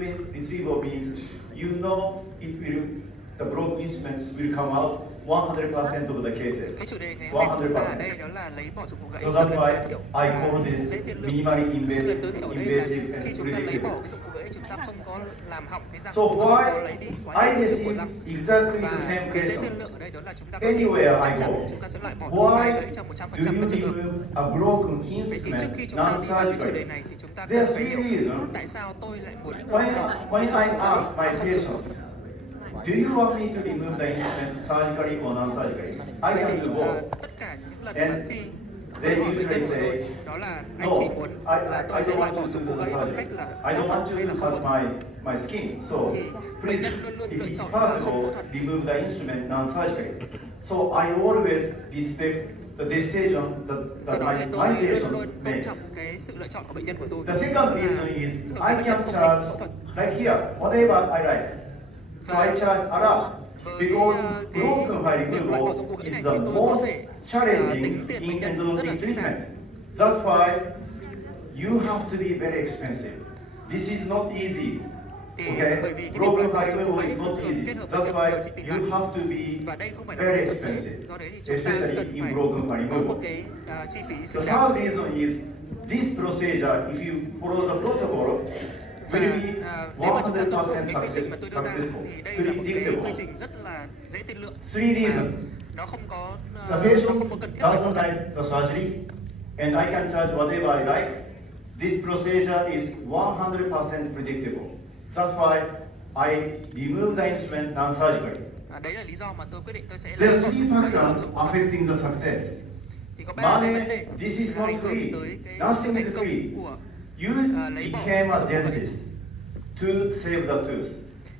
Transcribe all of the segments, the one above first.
retrieval means you know the broken instrument will come out 100% of the cases. Cái chủ đề ngày hôm nay của chúng ta ở 100%. đây đó là lấy bỏ dụng cụ gãy So sức that's lần why tối thiểu I và call this dễ tiên lượng. minimally Sức lần tối thiểu ở đây là invasive khi and chúng ta lấy bỏ predictable. cái dụng cụ gãy, chúng ta không có làm hỏng cái răng, So không có why lấy đi quá I nhiều tổ chức của receive răng. exactly the Và same cái dễ question. tiên lượng ở đây đó là chúng ta có thể Anywhere chắc I chắn go, chúng ta sẽ loại bỏ được vai why gãy trong 100% do các you trường hợp. remove a broken Vậy thì trước khi instrument chúng ta đi vào cái chủ đề non-surgically? này thì chúng ta There cần are phải three hiểu reasons. tại sao tôi lại muốn When bỏ I cái dụng cụ gãy ask my mà không sử dụng patient, thuật. do you want me to remove the instrument surgically or non-surgically? I Vậy can thì do both. tất cả những lần And mà khi they tôi hỏi bệnh nhân của usually tôi say, đó là no, anh chỉ muốn là tôi sẽ don't loại want bỏ to dụng do cụ the gãy bằng surgery. cách là I phẫu don't thuật want hay là to không touch phẫu thuật. my skin. So Thì please, bệnh nhân luôn luôn if lựa it's chọn là không phẫu possible, thuật. remove the instrument non-surgically. So I always respect the decision Do that đó thì my tôi luôn patient luôn tôn makes. trọng cái sự lựa chọn của bệnh nhân của tôi. The second reason is I Bệnh nhân can không thích charge, phẫu thuật. like here, whatever I like. So I charge a lot. Because broken by removal is the most challenging in endodontic treatment. That's why you have to be very expensive. This is not easy. Thì Okay? bởi vì cái việc Broken loại by bỏ dụng cụ removal gãy is thông not thường easy. kết hợp với That's việc why điều trị tĩnh you mạch. have to be Và đây không phải là một very kỹ thuật dễ. expensive, Do đấy thì chúng ta especially cần in phải broken by có một removal. cái chi phí The xứng đáng. third reason is this procedure, if you follow the protocol, Và will be nếu mà chúng ta tuân thủ 100% cái quy trình mà tôi đưa ra successful, thì đây là một cái predictable. quy trình rất là dễ tiên lượng. Three Và reasons. nó không có The nó patient không có cần thiết phải phẫu doesn't thuật. like the surgery, and I can charge whatever I like. This procedure is 100% predictable. That's why I remove the instrument non-surgically. Đấy là lý do mà tôi quyết định tôi sẽ There lấy are bỏ three dụng cụ gãy không factors dùng phẫu thuật. affecting the success. Thì có ba cái vấn Money, đề this is not ảnh hưởng free. tới cái sự Nothing thành is công free. của You lấy bỏ became a dụng cụ gãy. dentist to save the tooth,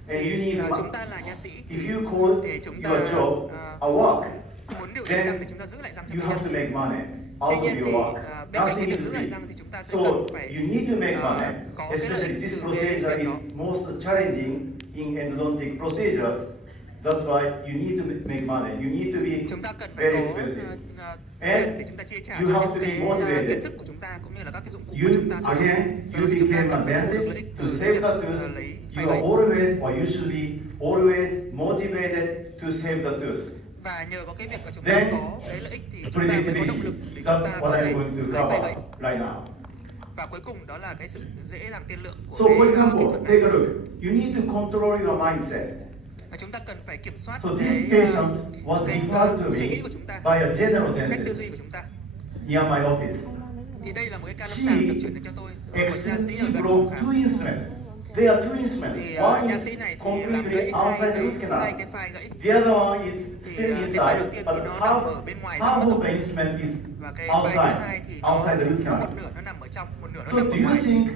and you need Chúng money. ta là nha sĩ If you call thì chúng ta your job a work, muốn điều trị răng then thì chúng ta giữ lại răng cho you bệnh have to nhân. make money Tuy out of nhiên thì your work. bên cạnh cái Nothing việc is giữ lại free. răng thì chúng ta sẽ So cần you phải need to make money, có cái lợi especially ích this từ cái procedure việc is đó. most challenging in endodontic procedures. That's why you need to make money. You need to be Chúng ta cần phải very có expensive. tiền để chúng ta chi trả You cho have những to be cái motivated. kiến thức của chúng ta cũng như là các cái dụng cụ You của chúng ta sử dụng. again, Do you đó thì chúng ta became a cần phải thu được lợi dentist ích to từ save việc the tooth. lấy You phái are gãy. always, or you should be always motivated to save the tooth. Và nhờ có cái việc mà chúng ta Then, có cái lợi ích thì chúng ta mới có động lực để chúng ta that's có what thể I'm going to lấy phái cover gãy. right now. Và cuối cùng đó là cái sự dễ dàng tiên lượng của So cái for kỹ example, thuật này. take a look. You need to control your mindset. Và chúng ta cần phải kiểm soát So cái this patient was cái referred to suy me nghĩ của chúng ta, by a general cách tư dentist duy của chúng ta. near my office. Thì đây là một cái ca lâm sàng được chuyển đến cho tôi của một nha sĩ ở She gần broke phòng khám. two instruments. There are two instruments. Thì One nha is sĩ này thì làm completely gãy hai outside the root cái canal. phai gãy. The other one is Thì still cái phai đầu inside, tiên but thì nó nằm ở bên ngoài răng half mất of rồi. the instrument is Và cái phai thứ hai thì outside the root nó một canal. nửa nó nằm ở trong, một nửa nó So nằm do ở you ngoài. think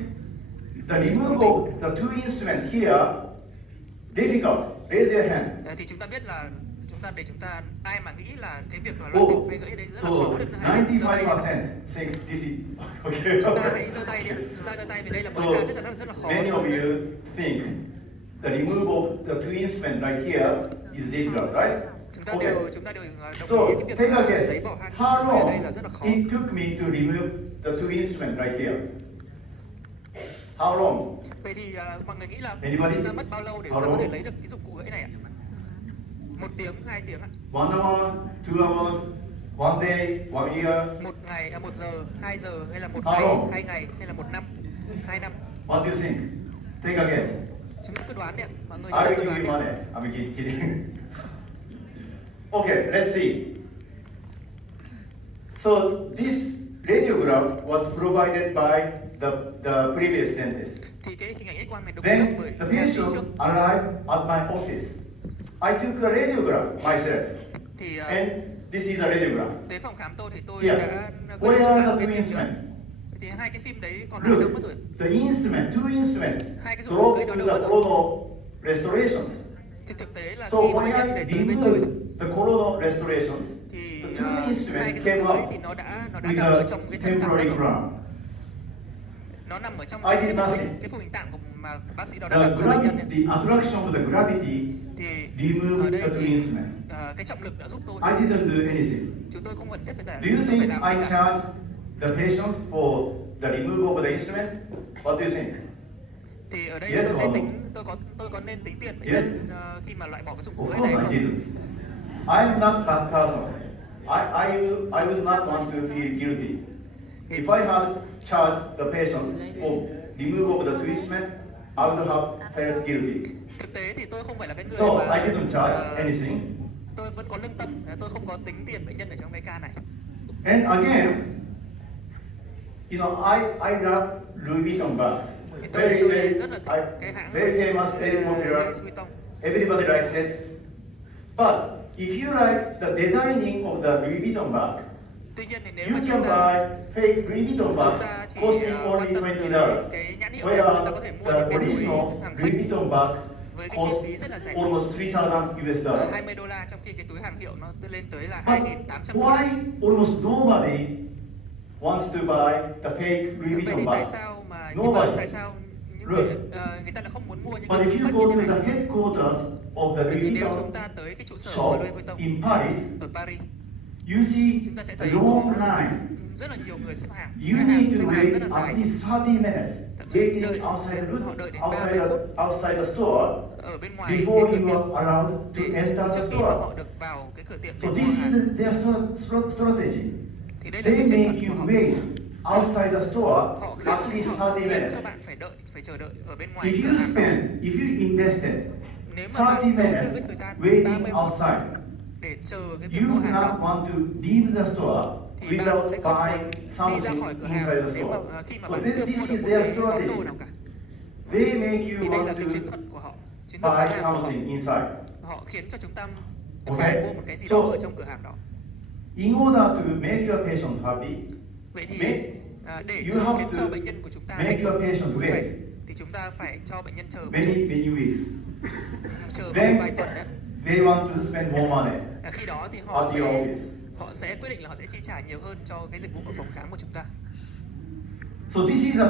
the removal of the two instruments here difficult? Raise your hand. Thì chúng ta biết là để chúng ta ai mà nghĩ là cái việc mà loại bỏ Oh, phai gãy đây rất so là khó được hãy giơ tay đi. 95% thinks this is okay. Chúng ta hãy giơ tay đi. Chúng ta giơ tay vì đây là một ca chắc chắn là rất là khó. Many of you think the removal of the two instruments like here is difficult, right? Chúng ta Okay. đều đồng So ý cái việc take a mà guess. lấy bỏ hai How dụng cụ ở đây long là rất là khó. it took me to remove the two instruments right here? How long? Vậy thì mọi người nghĩ là Anybody? chúng ta mất bao lâu để How chúng ta có long? thể lấy được cái dụng cụ gãy này ạ? 1 tiếng, 2 tiếng ạ? 1 hour, 2 hours, 1 day, 1 year? 1 ngày, 1 giờ, 2 giờ hay là 1 How ngày, long? 2 ngày hay là 1 năm, 2 năm? What do you think? Take a guess. Chúng ta cứ đoán đi ạ. Mọi người I chúng ta will cứ give đoán you đi. money. I'm kidding. Okay, let's see. So this radiograph was provided by the previous dentist. Thì cái hình ảnh X-quang này được cung cấp Then bởi the nha sĩ patient trước. arrived at my office. I took a radiograph myself, Thì and this is a radiograph. đến phòng khám tôi thì tôi Here, đã quyết where định chụp lại are một the cái two phim nữa. instruments? Thì hai cái phim đấy còn lại đâu mất Look, rồi. the instrument, two instruments, Hai cái dụng cụ drop gãy to đó the đâu mất rồi. coronal restorations. Thì thực tế là So khi mà when bệnh nhân I đến tới bên tôi removed the coronal restorations, thì the two hai cái instruments dụng came cụ đấy out thì nó đã with nằm ở a trong cái thân răng đó temporary rồi. crown. Nó nằm ở trong I chính did nothing. cái phù hình tạng của mà bác sĩ đó The, đã đặt cho bệnh nhân ấy. the attraction of the gravity Thì removed ở đây the two thì instruments. cái trọng lực đã giúp tôi. I didn't do anything. Chúng tôi không cần thiết phải Do you phải think làm gì I cả. charged the patient for the removal of the instrument? What do you think? Thì ở đây Yes tôi sẽ or no? tính, tôi có nên tính tiền bệnh Yes. nhân khi mà loại bỏ cái dụng cụ Of gãy course này I không? didn't. I'm not that person. I would not want to feel guilty. If I had charged the patient for remove of the treatment, I would have felt guilty. Thực tế thì tôi không phải là cái người So mà I didn't charge anything. tôi vẫn có lương tâm, tôi không có tính tiền bệnh nhân ở trong cái ca này. And again, you know, I love Louis Vuitton bags. Thì Very, tôi very, rất là thích cái hãng very famous, very popular. Louis Vuitton. Everybody likes it. But if you like the designing of the Louis Vuitton bag, Tuy nhiên thì nếu you mà can chúng ta buy fake Louis Vuitton chúng bag ta chỉ costing quan only tâm $20. đến cái nhãn hiệu này, chúng ta có thể mua Whereas những the cái túi original hàng Louis fake Vuitton bag với cái chi phí costs rất là rẻ, almost $3,000 US. $20, trong khi cái túi hàng hiệu nó lên tới là But 2.800 đô why la. almost nobody wants to buy the fake Louis Vậy Vuitton thì bag? tại sao mà Nobody. tại sao những Look. người ta lại không muốn mua những But cái túi if you fake go như to thế the này? headquarters of the Bởi vì Louis nếu Vuitton chúng ta tới cái trụ sở của shop Louis Vuitton in Paris, ở Paris, you see chúng ta sẽ a thấy long có line. rất là nhiều người xếp hàng. You Cái hàng need xếp to hàng rất wait là at dài. least 30 minutes Thậm chí waiting đợi outside the họ đợi đến outside 30 phút outside the store ở bên ngoài cái before cửa you tiệm are allowed to để enter the trước khi mà họ store. được vào cái cửa tiệm để So mua this hàng. is their strategy. Thì đây là They cái chiến make thuật của you họ. wait outside the store Họ at least họ 30 khiến minutes. cho bạn phải chờ đợi ở bên ngoài If cửa you hàng đó. if you invested Nếu mà 30 bạn đầu tư cái minutes thời gian waiting 30 phút outside, để chờ cái việc you mua do hàng not đó, want to leave the store thì bạn without sẽ không buying muốn đi ra something khỏi cửa inside hàng the nếu mà store. khi mà So bạn this chưa mua is được một their cái món strategy. đồ nào cả. They make you Thì đây là want cái chiến to thuật của họ, chiến thuật buy bán hàng của họ. something inside. Họ khiến cho chúng ta Okay. phải mua một cái gì So- đó ở trong cửa hàng đó. In order to make your patient happy, Vậy thì make- để you have khiến to cho bệnh nhân của chúng ta make your patient vui vẻ wait thì chúng ta phải cho bệnh nhân chờ một many chút, many weeks. chờ một Then vài tuần đấy. they want to spend more money Khi đó thì at the office. họ sẽ quyết định là họ sẽ chi trả nhiều hơn cho cái dịch vụ của phòng khám của chúng ta. So this is a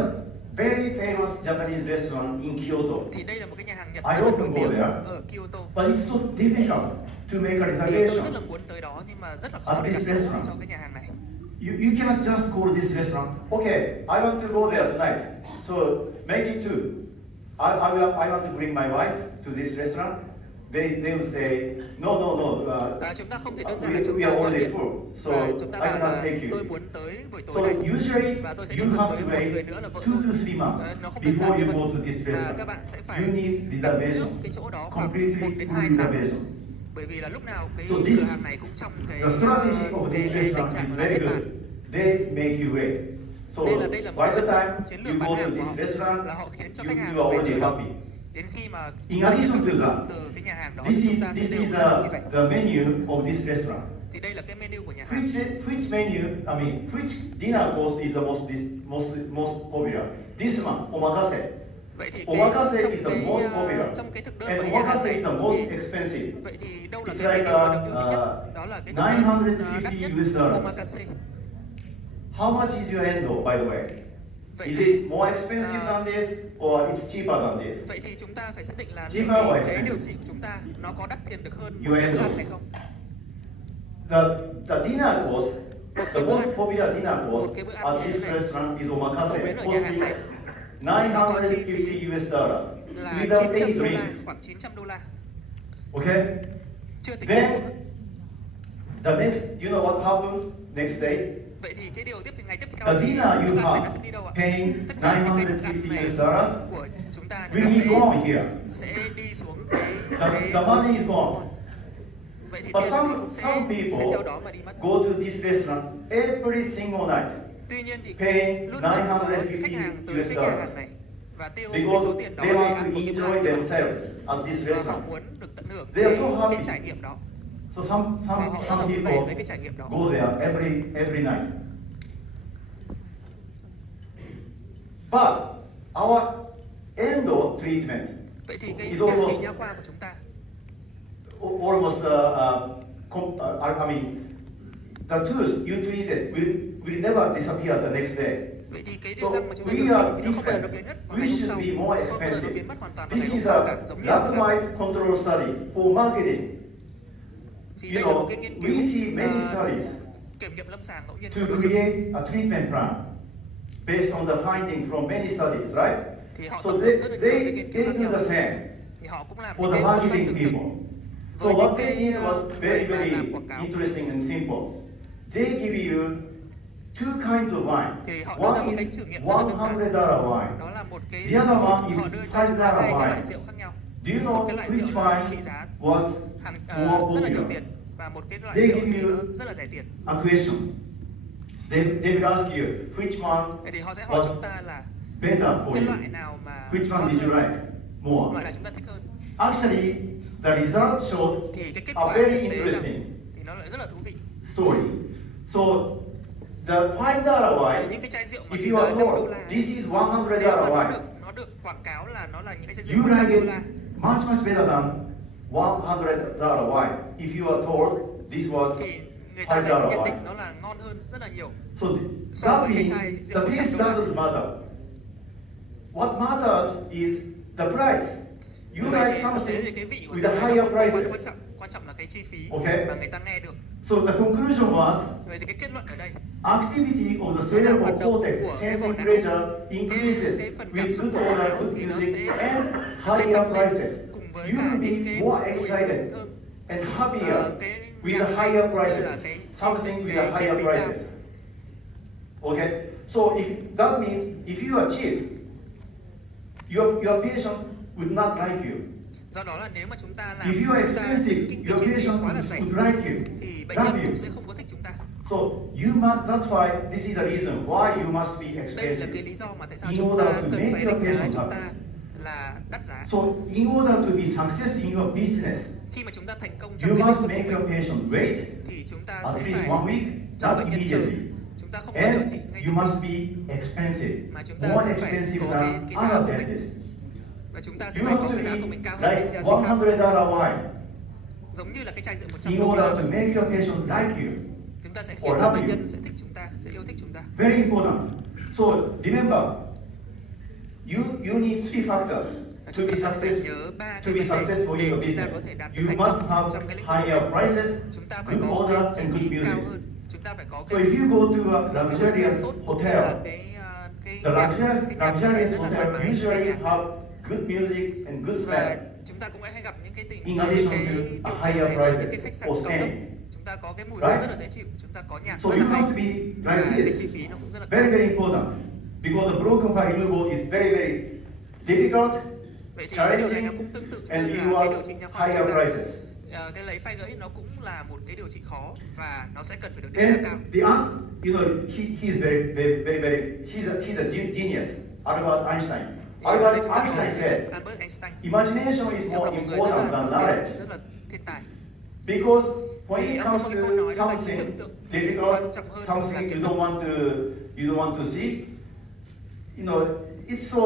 very famous Japanese restaurant in Kyoto. Thì đây là một cái nhà hàng Nhật I rất là often nổi go tiếng there. ở Kyoto. But it's so difficult to make a Thì tôi rất là reservation. muốn tới đó nhưng mà rất là khó At để this đặt chỗ restaurant. cho cái nhà hàng này. You cannot just go to this restaurant. Okay, I want to go there tonight. So make it two. I want to bring my wife to this restaurant. They will say no. Chúng ta không thể đơn giản là chúng We ta are gọi already điện full, so và chúng ta I bảo cannot là take tôi you. muốn tới buổi So tối này usually và tôi sẽ you đưa have tới to một người wait nữa là vợ 2 to tôi. 3 months Nó không đơn giản before như you vậy. go to this Và restaurant. các bạn sẽ phải You need đặt trước reservation, cái chỗ đó khoảng 1 completely đến full 2 tháng. reservation. Bởi vì là lúc nào cái So this- cửa hàng này cũng trong cái The strategy of cái this tình restaurant trạng is là very hết good. bàn. They make you wait. So Đây là một by cái the time chiến you lược go bán to hàng của this họ restaurant, là họ khiến cho you khách hàng are phải already chờ đợi. happy. Đến khi mà In chúng ta nhận addition được dịch to vụ that, từ cái nhà hàng đó This thì is chúng ta sẽ this đều is rất là vui vẻ. the menu of this restaurant. Thì đây là cái menu của nhà hàng. Which menu? I mean, which dinner course is the most popular? This one, omakase. Vậy thì Omakase is the most trong popular, cái thực đơn and của nhà hàng omakase này is the most thì expensive. vậy thì đâu là It's cái like, menu mà được yêu thích nhất? Đó là cái thực đơn đắt nhất $950. omakase. How much is your endo, by the way? Vậy Is thì it more expensive than this, or it's cheaper than this? vậy thì chúng ta phải xác định là Cheaper liệu or cái expensive? điều trị của chúng ta nó có đắt tiền được hơn một You cái bữa endo. ăn này không? The dinner course, the most popular dinner course Một cái bữa ăn at như this thế này, restaurant is phổ omakase, biến ở nhà hàng costing này, nó có chi phí $950 là without 900 any đô la, drink. khoảng 900 đô la. Okay? Chưa tính Then, tiền nữa. the next, you know what happens next day? Vậy thì cái điều tiếp ngày tiếp The theo thì dinner thức you ăn này nó have sẽ đi đâu ạ? paying Tất cả những cái thức ăn $950 này US của chúng ta will nó be gone here. sẽ đi xuống cái The money is gone. vậy thì But tiền thì cũng some sẽ theo people đó mà đi mất. go to this restaurant every single night Tuy nhiên thì paying luôn luôn có $950 khách hàng tới cái nhà hàng này và tiêu cái because số tiền đó they để want to ăn một cái bữa enjoy ăn themselves at this và họ restaurant. muốn được tận hưởng They are so cái happy. trải nghiệm đó. So some Và họ rất là vui vẻ people với cái trải nghiệm đó. go there every night. But our endo treatment Vậy thì cái is điều trị almost nha khoa của chúng ta almost I mean the tooth you treated will never disappear the next day. vậy thì cái So điều răng mà chúng ta we điều trị are thì nó không bao giờ nó different. biến mất vào We ngày hôm should sau, be more không bao giờ nó expensive. biến mất hoàn toàn vào ngày This hôm is sau a cả, giống như là thức ăn. randomized control study for marketing. Thì You đây là một know, cái nghiên we cứu see many studies kiểm nghiệm lâm sàng ngẫu nhiên to của đối chứng. create a treatment plan based on the finding from many studies, right? thì họ So tập hợp rất là nhiều cái nghiên cứu they khác do nhau, the same thì họ cũng làm for những the cái phương pháp marketing tương tự people. So với những what they cái did was very, người mà very làm quảng cáo. interesting and simple. They give you two kinds of wine. Thì họ đưa ra một One cái is thử nghiệm rất là đơn giản. $100 wine. Đó là một cái The other one is họ đưa cho chúng ta hai cái $5 loại wine. rượu khác nhau. Do you Một know cái loại rượu which là wine trị giá was rất là nhiều more tiền, popular? và một cái loại They rượu give thì you nó rất là rẻ tiền. a question. They will ask you which one Vậy thì họ sẽ hỏi was chúng ta là better for cái you. loại nào mà Which one ngon did you hơn, like more? loại nào chúng ta thích hơn. Actually, the result showed Thì cái kết a quả very thực tế là interesting thì nó lại rất là thú vị. story. So the $5 wine, Những cái chai rượu mà if trị you giá are 5 đô told la, this is nếu $100 mà wine, nó được quảng cáo là nó là những cái chai rượu you 100 like đô it la, much better than $100 wine. If you are told this was thì người ta lại $5 nhận wine. định nó là ngon hơn rất là nhiều. So So that với cái means chai the rượu taste 100 đô la. doesn't matter. What matters is the price. You Vậy like thì thực tế thì cái vị something của with rượu a nó higher không quan prices. trọng, quan trọng là cái chi phí Okay. mà người ta nghe được. So the conclusion was Vậy thì cái kết luận ở đây, activity of the cerebral cortex, sensory pleasure increases cái phần with cảm xúc good của order, não good thì nó music, sẽ and sẽ higher tăng lên prices. cùng với You cả will những be cái more mùi excited hương and happier cái with nhạc the hay higher cũng như là prices. cái Something with cái a chi higher phí cao. prices. Okay. So if that means if you are cheap, your patient would not like you. Do đó là nếu mà chúng ta If you làm are chúng ta expensive, tính cái your chi phí patient quá là rẻ would like you. thì bệnh Love nhân you. cũng sẽ không có thích chúng ta. So you must. That's why this is the reason why you must be Đây là expensive. cái lý do mà tại sao In chúng order ta to cần make phải your đánh giá patient chúng happy. ta là đắt giá. So in order to be successful in your business, Khi mà chúng ta thành công you trong cái lĩnh must vực make của your mình patient wait thì chúng ta at sẽ least phải 1 week, cho not bệnh nhân chờ. immediately. Chúng ta không có điều trị And ngay you từ must từ, be expensive, mà chúng ta more sẽ phải expensive có than cái giá của other mình. dentists. Và chúng ta sẽ You phải have có to cái giá be của mình cao hơn những like nhà sĩ khác. $100 wine Giống như là cái chai rượu 100 in đô order la, to make your patient like you. chúng ta sẽ or khiến cho love bệnh you. nhân sẽ thích chúng ta, sẽ yêu thích chúng ta. Very important. So remember, you need 3 factors Và to chúng be ta cần phải successful. nhớ 3 To cái be vấn đề successful để in your chúng ta có business, thể đạt được you thành must công have trong cái lĩnh vực higher của mình. prices, Chúng ta phải good có order, cái chi and good phí cao music. hơn. Chúng ta phải có So cái if you go to a mùi hương luxurious tốt cũng như là hotel, cái the nhạc, luxurious cái nhạc phải luxurious rất là thoải hotel mái, usually nhạc. have good music and good Và smell. chúng ta cũng hay gặp những cái tình In những addition cái to điều a kiện higher này ở những cái prices khách sạn or cao cấp. staying. Chúng ta có cái mùi Right? hương rất là dễ chịu, chúng ta có nhạc So rất you là hay have to be và like cái this. chi phí nó cũng rất là Very cao. very important because the broken file removal is very very difficult, Vậy thì cái điều này nó challenging, cũng tương tự and như you là cái want điều trị nha khoa higher chúng ta. prices. Cái lấy file gãy nó cũng là một cái điều trị khó và nó sẽ cần phải được định giá cao. And you know, he's very he's a genius. Albert Einstein. Albert Chúng ta có Einstein said, Albert Einstein. imagination is Ông là more một người rất important than knowledge rất là thiên tài. because when Thì it ông có comes một to câu nói đó là trí something tưởng tượng thì difficult, quan trọng hơn là something kiến you thức. don't want to see, you know, it's so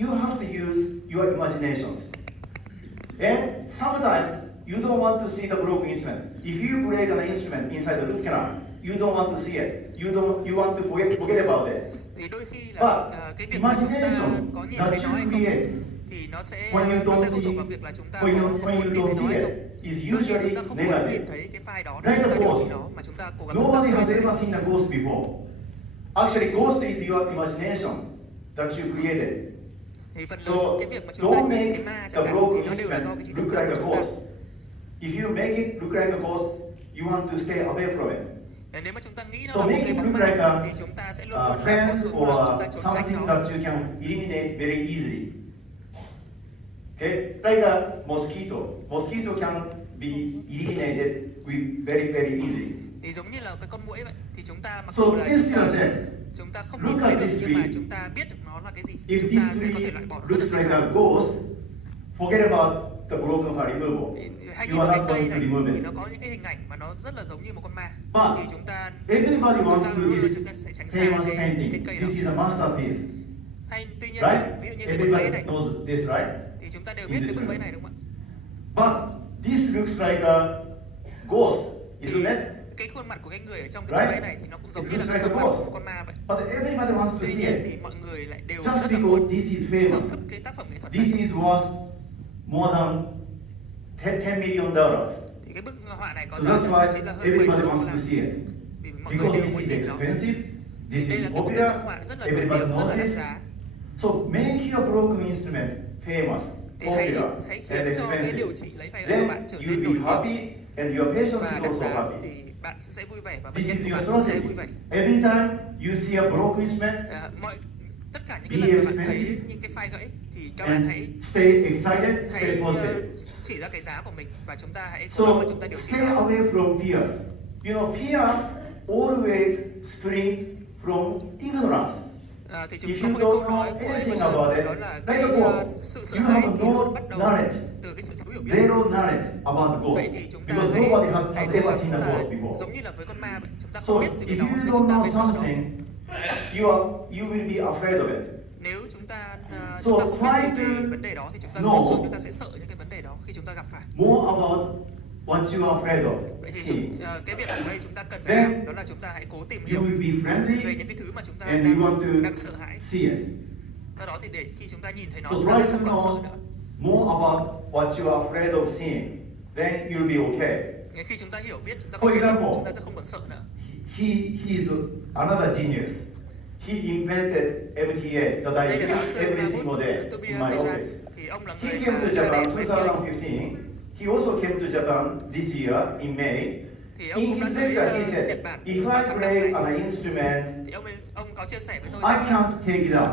you have to use your imaginations. And sometimes you don't want to see the broken instrument. If you break an instrument inside the root canal, you don't want to see it. You want to forget about it. Thì đôi khi là But cái việc mà chúng ta imagination có nhìn that thấy nó hay you không create thì nó sẽ when you phụ don't thuộc see vào việc là chúng ta when có you muốn nhìn thấy don't nó hay see không. it is Đôi khi chúng usually ta không muốn negative. nhìn thấy cái file đó để Like chúng a ta điều ghost. trị nó mà chúng ta cố gắng Nobody has quên ever nó. seen a ghost before. Actually, ghost is your imagination that you created. Thì phần So lớn cái việc mà chúng ta don't nhìn make thấy ma the chẳng hạn broken thì nó đều là do cái trí instrument tưởng look tượng like của a chúng ta. ghost. If you make it look like a ghost, you want to stay away from it. Nếu mà chúng ta nghĩ nó So là một make cái it bóng look like ma thì chúng ta sẽ luôn a luôn là có friend xu hướng là chúng or ta trốn tránh something nó. that you can eliminate very easily. Okay, like a mosquito. Mosquito can be eliminated with very easily. Thì giống như là cái con muỗi vậy, thì chúng ta mặc So dù là test chúng yourself. ta không Look nhìn at thấy được this nhưng mà tree. chúng ta biết được nó là cái gì thì If chúng ta this sẽ có thể tree loại bỏ nó rất là looks dễ like a dàng. ghost, forget about the broken part removal. Hay như You một are cái not cây going to này remove thì it. nó có những cái hình ảnh mà nó rất là giống như một con ma. But Thì chúng ta everybody wants to luôn use chúng ta sẽ tránh xa famous cái painting. cây đó. This is a masterpiece, Hay tuy nhiên right? ví dụ như cái bức vẽ Everybody này knows this, right? thì chúng ta đều In biết this cái bức vẽ room. này đúng không ạ? But this looks like a ghost, isn't it? Cái khuôn mặt của cái người ở trong cái Right? bức vẽ này thì nó cũng giống It như là looks cái like khuôn a mặt ghost. của một con ma vậy. But everybody wants to Tuy see nhiên it. thì mọi người lại đều Just rất là because muốn this is thưởng famous. thức cái tác phẩm nghệ thuật This này. is worth more than $10 million. Thì cái bức họa này có So giá that's thậm why chí là hơn 10 everybody triệu đô wants la. to see it. Vì mọi người Because đều this muốn is nhìn nó. expensive, this Đây is là một cái popular, bức họa rất là nổi everybody tiếng, rất là knows đắt it, giá. So make your broken instrument famous, Thì hãy popular, khiến and cho cái điều trị expensive. lấy vai gãy của bạn Then trở you'll nên be nổi tiếng happy and your patient và is đắt also giá, happy. thì bạn sẽ vui vẻ và bệnh This nhân is của your bạn cũng sẽ vui strategy. vẻ. Every time you see a broken instrument, Tất cả những cái lần mà bạn thấy những cái file gãy thì các bạn and hãy stay excited, stay positive. chỉ ra cái giá của mình và chúng ta hãy cố So gắng mà chúng ta điều trị stay nó. away from fears. You know, fear always springs from ignorance. Thì chúng If có you một cái câu don't nói know của anything Emerson, about it, đó là like cái a ghost, sự sợ you hãi have thì no luôn bắt đầu knowledge, từ cái sự thiếu hiểu biết. zero knowledge about the ghost, Vậy thì chúng ta because nobody has hãy ever cố seen a gắng là ghost before. giống như là với con ma vậy, chúng ta So không biết gì về if nó you nên don't chúng ta know mới sợ nó. something, you will be afraid of it. Nếu chúng ta So không biết gì try về to vấn đề đó thì chúng ta know chúng ta sẽ sợ những cái vấn đề đó khi chúng ta gặp phải. More about what you are afraid of. Vậy thì See, cái việc ở đây chúng ta cần phải Then làm đó là chúng ta hãy cố tìm you hiểu will be về friendly những cái thứ mà chúng ta and you want đang to sợ hãi. see it. Do đó thì để khi chúng ta nhìn thấy nó So chúng ta try sẽ to không còn sợ know nữa. more about what you are afraid of seeing. Then you'll be okay. Khi chúng ta hiểu biết, chúng ta For có kiến thức, example, chúng ta sẽ không còn sợ nữa. He is another genius. He invented MTA that I Đây là giáo use sư every Mahmoud single day in Tobias my Mizan. office. Thì ông là He người came mà to ra Japan đời 2015. He also came to Japan this year in May. Thì ông In cũng đã his tới lecture, he Nhật said, Bản if vào I tháng năm play này. an instrument, Thì ông có chia sẻ với tôi I rằng là, can't take it out.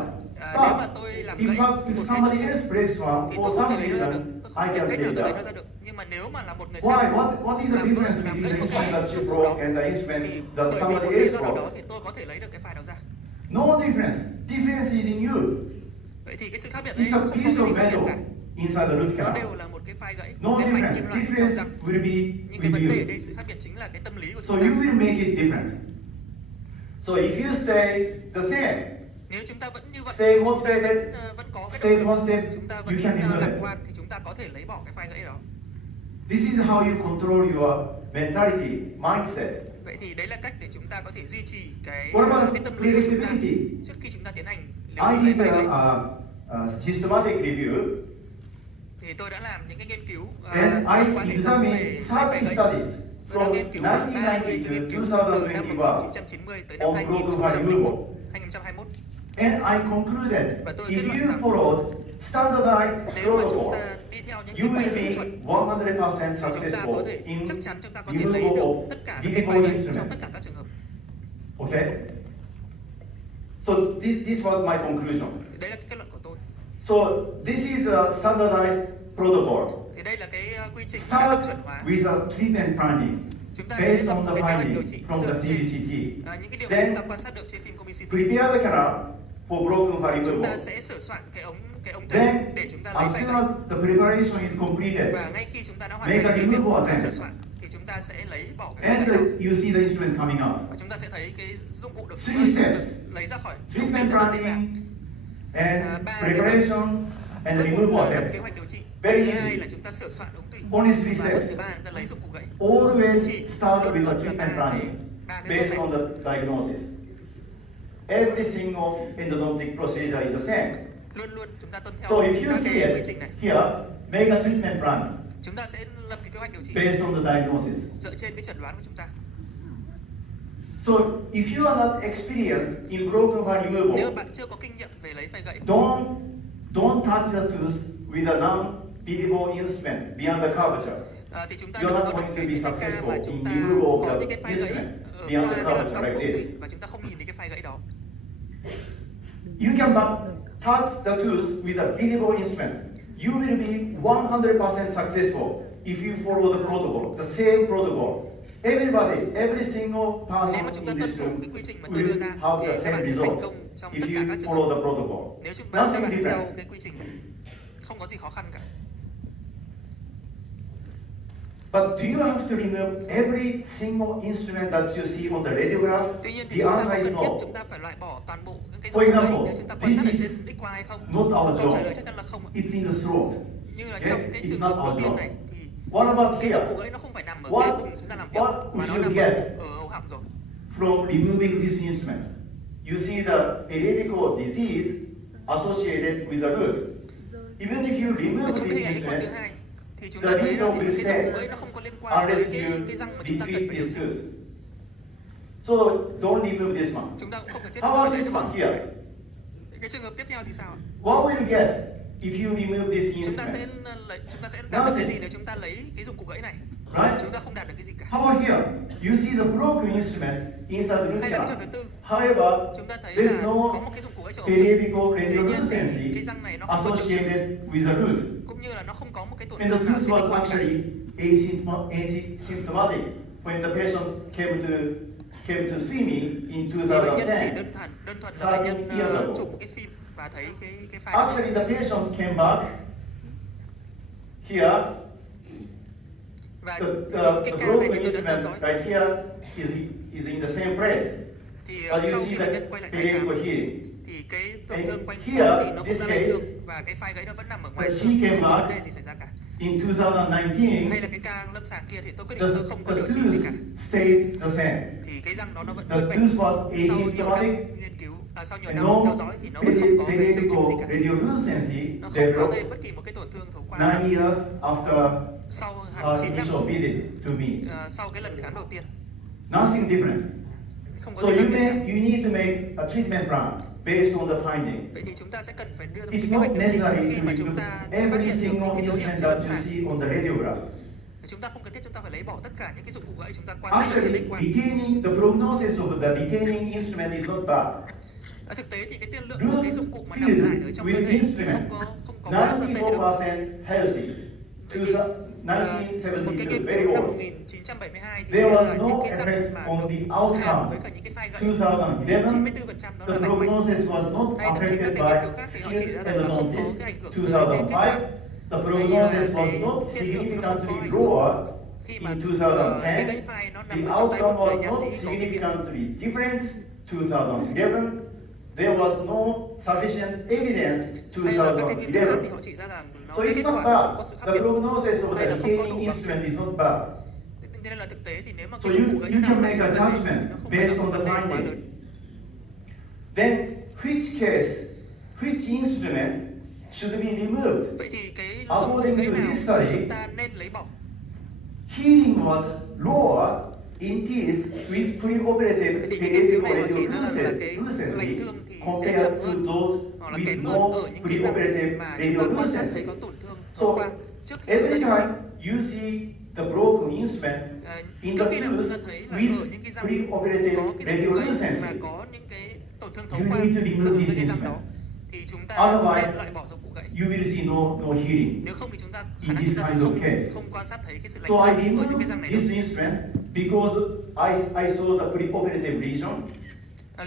nếu mà tôi làm gãy If một cái somebody dụng cụ else breaks one thì for tôi không some thể lấy nó ra được, reason, tôi I không can thể cách take nào it tôi lấy nó out. ra được. Nhưng mà nếu mà là một người Why? khác What is the làm difference làm between gãy the một instrument cái that you dụng cụ broke đó and the instrument thì that bởi vì somebody một lý else do nào đó broke? thì tôi có thể lấy được cái file đó ra. No difference. Difference is in you. Vậy thì cái sự khác biệt đấy It's a không có piece gì of khác biệt metal cả. inside the root Nó canal. đều là một cái file gãy, No một cái mảnh difference. kim loại trong Difference răng. will be Nhưng cái with vấn đề ở you. đây, sự khác biệt chính là cái tâm lý của So chúng ta. you will make it different. So if you stay the same, Nếu chúng ta vẫn như vậy, stay chúng ta motivated, vẫn có cái stay động lực, positive, chúng ta you vẫn can remove lạc it. quan thì chúng ta có thể lấy bỏ cái file gãy đó. This is how you control your mentality, mindset. Vậy thì đấy là cách để chúng ta có thể duy trì cái What about tâm lý của chúng ta creativity? trước khi chúng ta tiến hành điều I chỉnh lấy did file gãy. a systematic review Thì tôi đã làm những cái nghiên cứu and tổng quan I hệ thống về examined file 30 gãy. studies Tôi đã from nghiên cứu 30 cái 1990 nghiên to cứu từ năm 2021 1990 tới năm on broken file 2021. removal. 2021. And I concluded Và tôi if kết luận you rằng followed standardized nếu mà chúng protocol, ta đi theo những you cái quy will trình be chuẩn 100% thì chúng ta có successful thể in chắc chắn chúng ta có thể lấy removal được of tất cả những cái difficult file gãy trong instruments. tất cả các trường hợp. Okay? So this was my conclusion. Thì đấy là cái kết luận của tôi. So this is a standardized protocol. Thì đây là cái quy trình mà đã được Start chuẩn hóa. with a treatment planning Chúng ta sẽ based lập on một the cái kế hoạch điều findings trị from the dựa trên CBCT. những cái điều mà Then chúng ta quan sát được trên phim CBCT. prepare the canal for broken file Chúng ta removal. sẽ sửa soạn cái ống Then, để chúng ta lấy as file soon gãy. as the preparation is completed, Và ngay khi chúng ta đã hoàn make a thành cái việc removal sửa attempt. soạn thì chúng ta sẽ lấy bỏ cái And file gãy đó. you see the instrument coming out. Và chúng ta sẽ thấy cái dụng cụ được Three steps. lấy ra khỏi ống Treatment rất là dễ dàng. planning and Ba preparation and Bước một removal là lập attempt. kế hoạch điều trị. Very Thứ easy. hai là chúng ta sửa soạn ống tủy. Only three Và bước steps. thứ ba chúng ta lấy dụng cụ gãy. Always Chỉ start đơn with a thuần là treatment ba planning cái based bước on này. the diagnosis. Every single endodontic procedure is the same. Luôn luôn chúng ta tuân theo So if you các see cái quy it trình này. here, make a treatment plan Chúng ta sẽ lập cái kế hoạch điều trị based on the diagnosis. dựa trên cái chẩn đoán của chúng ta. So if you are not experienced in broken file Nếu removal, bạn chưa có kinh nghiệm về lấy file gãy, don't touch the tooth with a non-bendable instrument beyond the curvature. thì chúng ta You're đừng not có going động to đến be những cái ca successful mà in chúng ta removal có of những the cái file gãy instrument qua beyond the cái đoạn curvature cong like ống tủy this. và chúng ta không nhìn thấy cái file gãy đó. You cannot touch the tooth with a bendable instrument. You will be 100% successful if you follow the protocol, the same protocol. Everybody, every single Nếu mà person chúng ta in tuân this thủ room cái quy trình mà tôi đưa will ra have thì the các same bạn sẽ thành result công trong if tất cả you các trường follow hợp. the protocol. Nếu các bạn Nothing theo different. cái quy trình không có gì khó khăn cả. But do you have to remove every single instrument that you see on the radiograph? Tuy nhiên thì The chúng ta answer không is cần thiết no. chúng ta phải loại bỏ toàn bộ những cái For dụng cụ example, đấy nếu chúng ta quan sát ở this trên is X-quang hay không. Not our Câu trả job. lời chắc chắn là không ạ. It's in the throat. Như là Okay? trong cái It's trường not hợp đầu our tiên job. này thì What about cái dụng here? cụ ấy nó không phải nằm ở What- cái vùng chúng ta làm việc what mà we nó should nằm get? ở hầu họng rồi. From removing this instrument, you see the periodical disease associated with the root. Even if you remove Trong this khi ảnh X-quang thứ instrument, hai thì chúng the ta thấy root là will cái dụng stay cụ ấy nó không có liên quan tới unless you cái răng mà chúng ta cần deplete phải điều this trị. tooth. So don't remove this one. Chúng ta cũng không cần thiết How phải about lấy this cái one dụng cụ here? này. Cái trường hợp tiếp theo thì sao ạ? What will you get if you remove this Chúng ta instrument? sẽ đạt được cái gì nếu chúng ta lấy cái dụng cụ gãy này? Right? Chúng ta không đạt được cái gì cả. How about here? You see the broken instrument inside the Hay là cái trường Lucia. thứ tư, However, chúng ta thấy there's là no có một cái dụng cụ gãy cho ống periodical tuy nhiên cái radiolucency răng này nó không có triệu chứng, associated with the root. cũng như là nó không có một cái tổn And the thương nào tooth trên was liên quan cả. actually asymptomatic when the patient came to see me in Thì bệnh nhân chỉ 2010. đơn thuần là bệnh nhân 30 years ago. chụp một cái phim và thấy cái file đó. Actually, the patient came back here. Và The cái ca này broken thì tôi đã theo instrument dõi. right here is in the same place. Thì But sau you khi see bệnh the nhân quay lại tái khám periodical healing. thì cái tổn And thương quanh here, ống thì nó cũng this ra case, bình thường và cái file gãy nó vẫn nằm ở ngoài the xương, she came không có vấn back đề gì xảy ra cả. In 2019, Hay là cái ca lâm sàng kia thì tôi quyết the, định tôi không có the điều trị gì tooth cả. stayed the same. Thì cái răng đó nó vẫn The nguyên tooth vẹn. was Sau nhiều năm asymptomatic nghiên cứu, sau nhiều and năm no theo dõi thì nó vẫn không có cái triệu chứng gì periodical cả. radiolucency Nó không có developed thêm bất kỳ một cái tổn thương thấu 9 quang years after sau hẳn her 9 năm initial visit to me. sau cái lần khám đầu tiên. Nothing different. Không có So gì khác biệt cả. you need to make a treatment plan based on the finding. Vậy thì chúng ta sẽ cần phải đưa ra một It's cái kế hoạch not điều trị necessary khi to mà chúng remove ta phát every hiện được single những cái dấu hiệu instrument trên lâm that you sàng. see on the radiograph. Chúng ta không cần thiết chúng ta phải lấy bỏ tất cả những cái dụng cụ gãy chúng ta quan sát được trên Actually, X quang. retaining the prognosis of the retaining instrument is not bad. Ở thực tế thì cái tiên lượng của cái dụng cụ mà nằm lại ở trong cơ with thể instrument, không có quá vấn đề đâu. 94% healthy. Một cái nghiên 1972, very cứu năm old. 1972 thì There cho was là no những cái răng effect mà on độ the hàn outcome. với cả những cái file gãy 2011, 94% đó the là lành mạnh. prognosis was not Hay thậm chí các affected cái nghiên cứu by khác thì họ chỉ ra skin rằng nó không có endodontitis. cái ảnh hưởng tới cái kết 2005, quả. the prognosis was not Tiên lượng nó không có significantly ảnh hưởng. lower. Khi mà In cái 2010, gãy file nó the nằm ở trong tay outcome một người was nha not sĩ có kinh nghiệm. significantly different. 2011, there was no sufficient evidence. Hay là các cái nghiên cứu khác thì 2011. họ chỉ ra rằng So cái it's kết not quả nó không có bad. sự khác The biệt. prognosis of Hay the là không có đủ retaining bằng chứng. instrument is not bad. Thế nên là thực tế thì nếu mà So cái dụng cụ you gãy can nằm ở make trong a cơ thể judgment nó không phải là based một on vấn the đề quá finding. lớn. Then, which case, which instrument should be removed? Vậy thì cái dụng cụ gãy nào chúng ta nên lấy bỏ? Healing was lower in teeth with preoperative Vậy thì cái nghiên cứu này họ chỉ ra radiolucency là cái lành thương thì sẽ compared chậm to hơn those hoặc là with kém no hơn ở những cái răng preoperative mà chúng ta quan sát thấy radiolucency. có tổn thương So, thấu quang trước khi chúng ta every điều trị. time you see the broken instrument in Trước the khi nào chúng ta tooth thấy là ở with những cái răng preoperative có cái dụng cụ gãy mà radiolucency, có những cái tổn thương thấu you quang need to remove tương ứng với this cái răng đó instrument. thì chúng ta Otherwise, nên loại bỏ dụng cụ gãy. you will see no healing. Nếu không thì chúng ta khả In năng this chúng ta sẽ kind of không case. không quan sát thấy cái sự lành So I thương ở những cái removed răng này this đâu. instrument because I saw the preoperative lesion.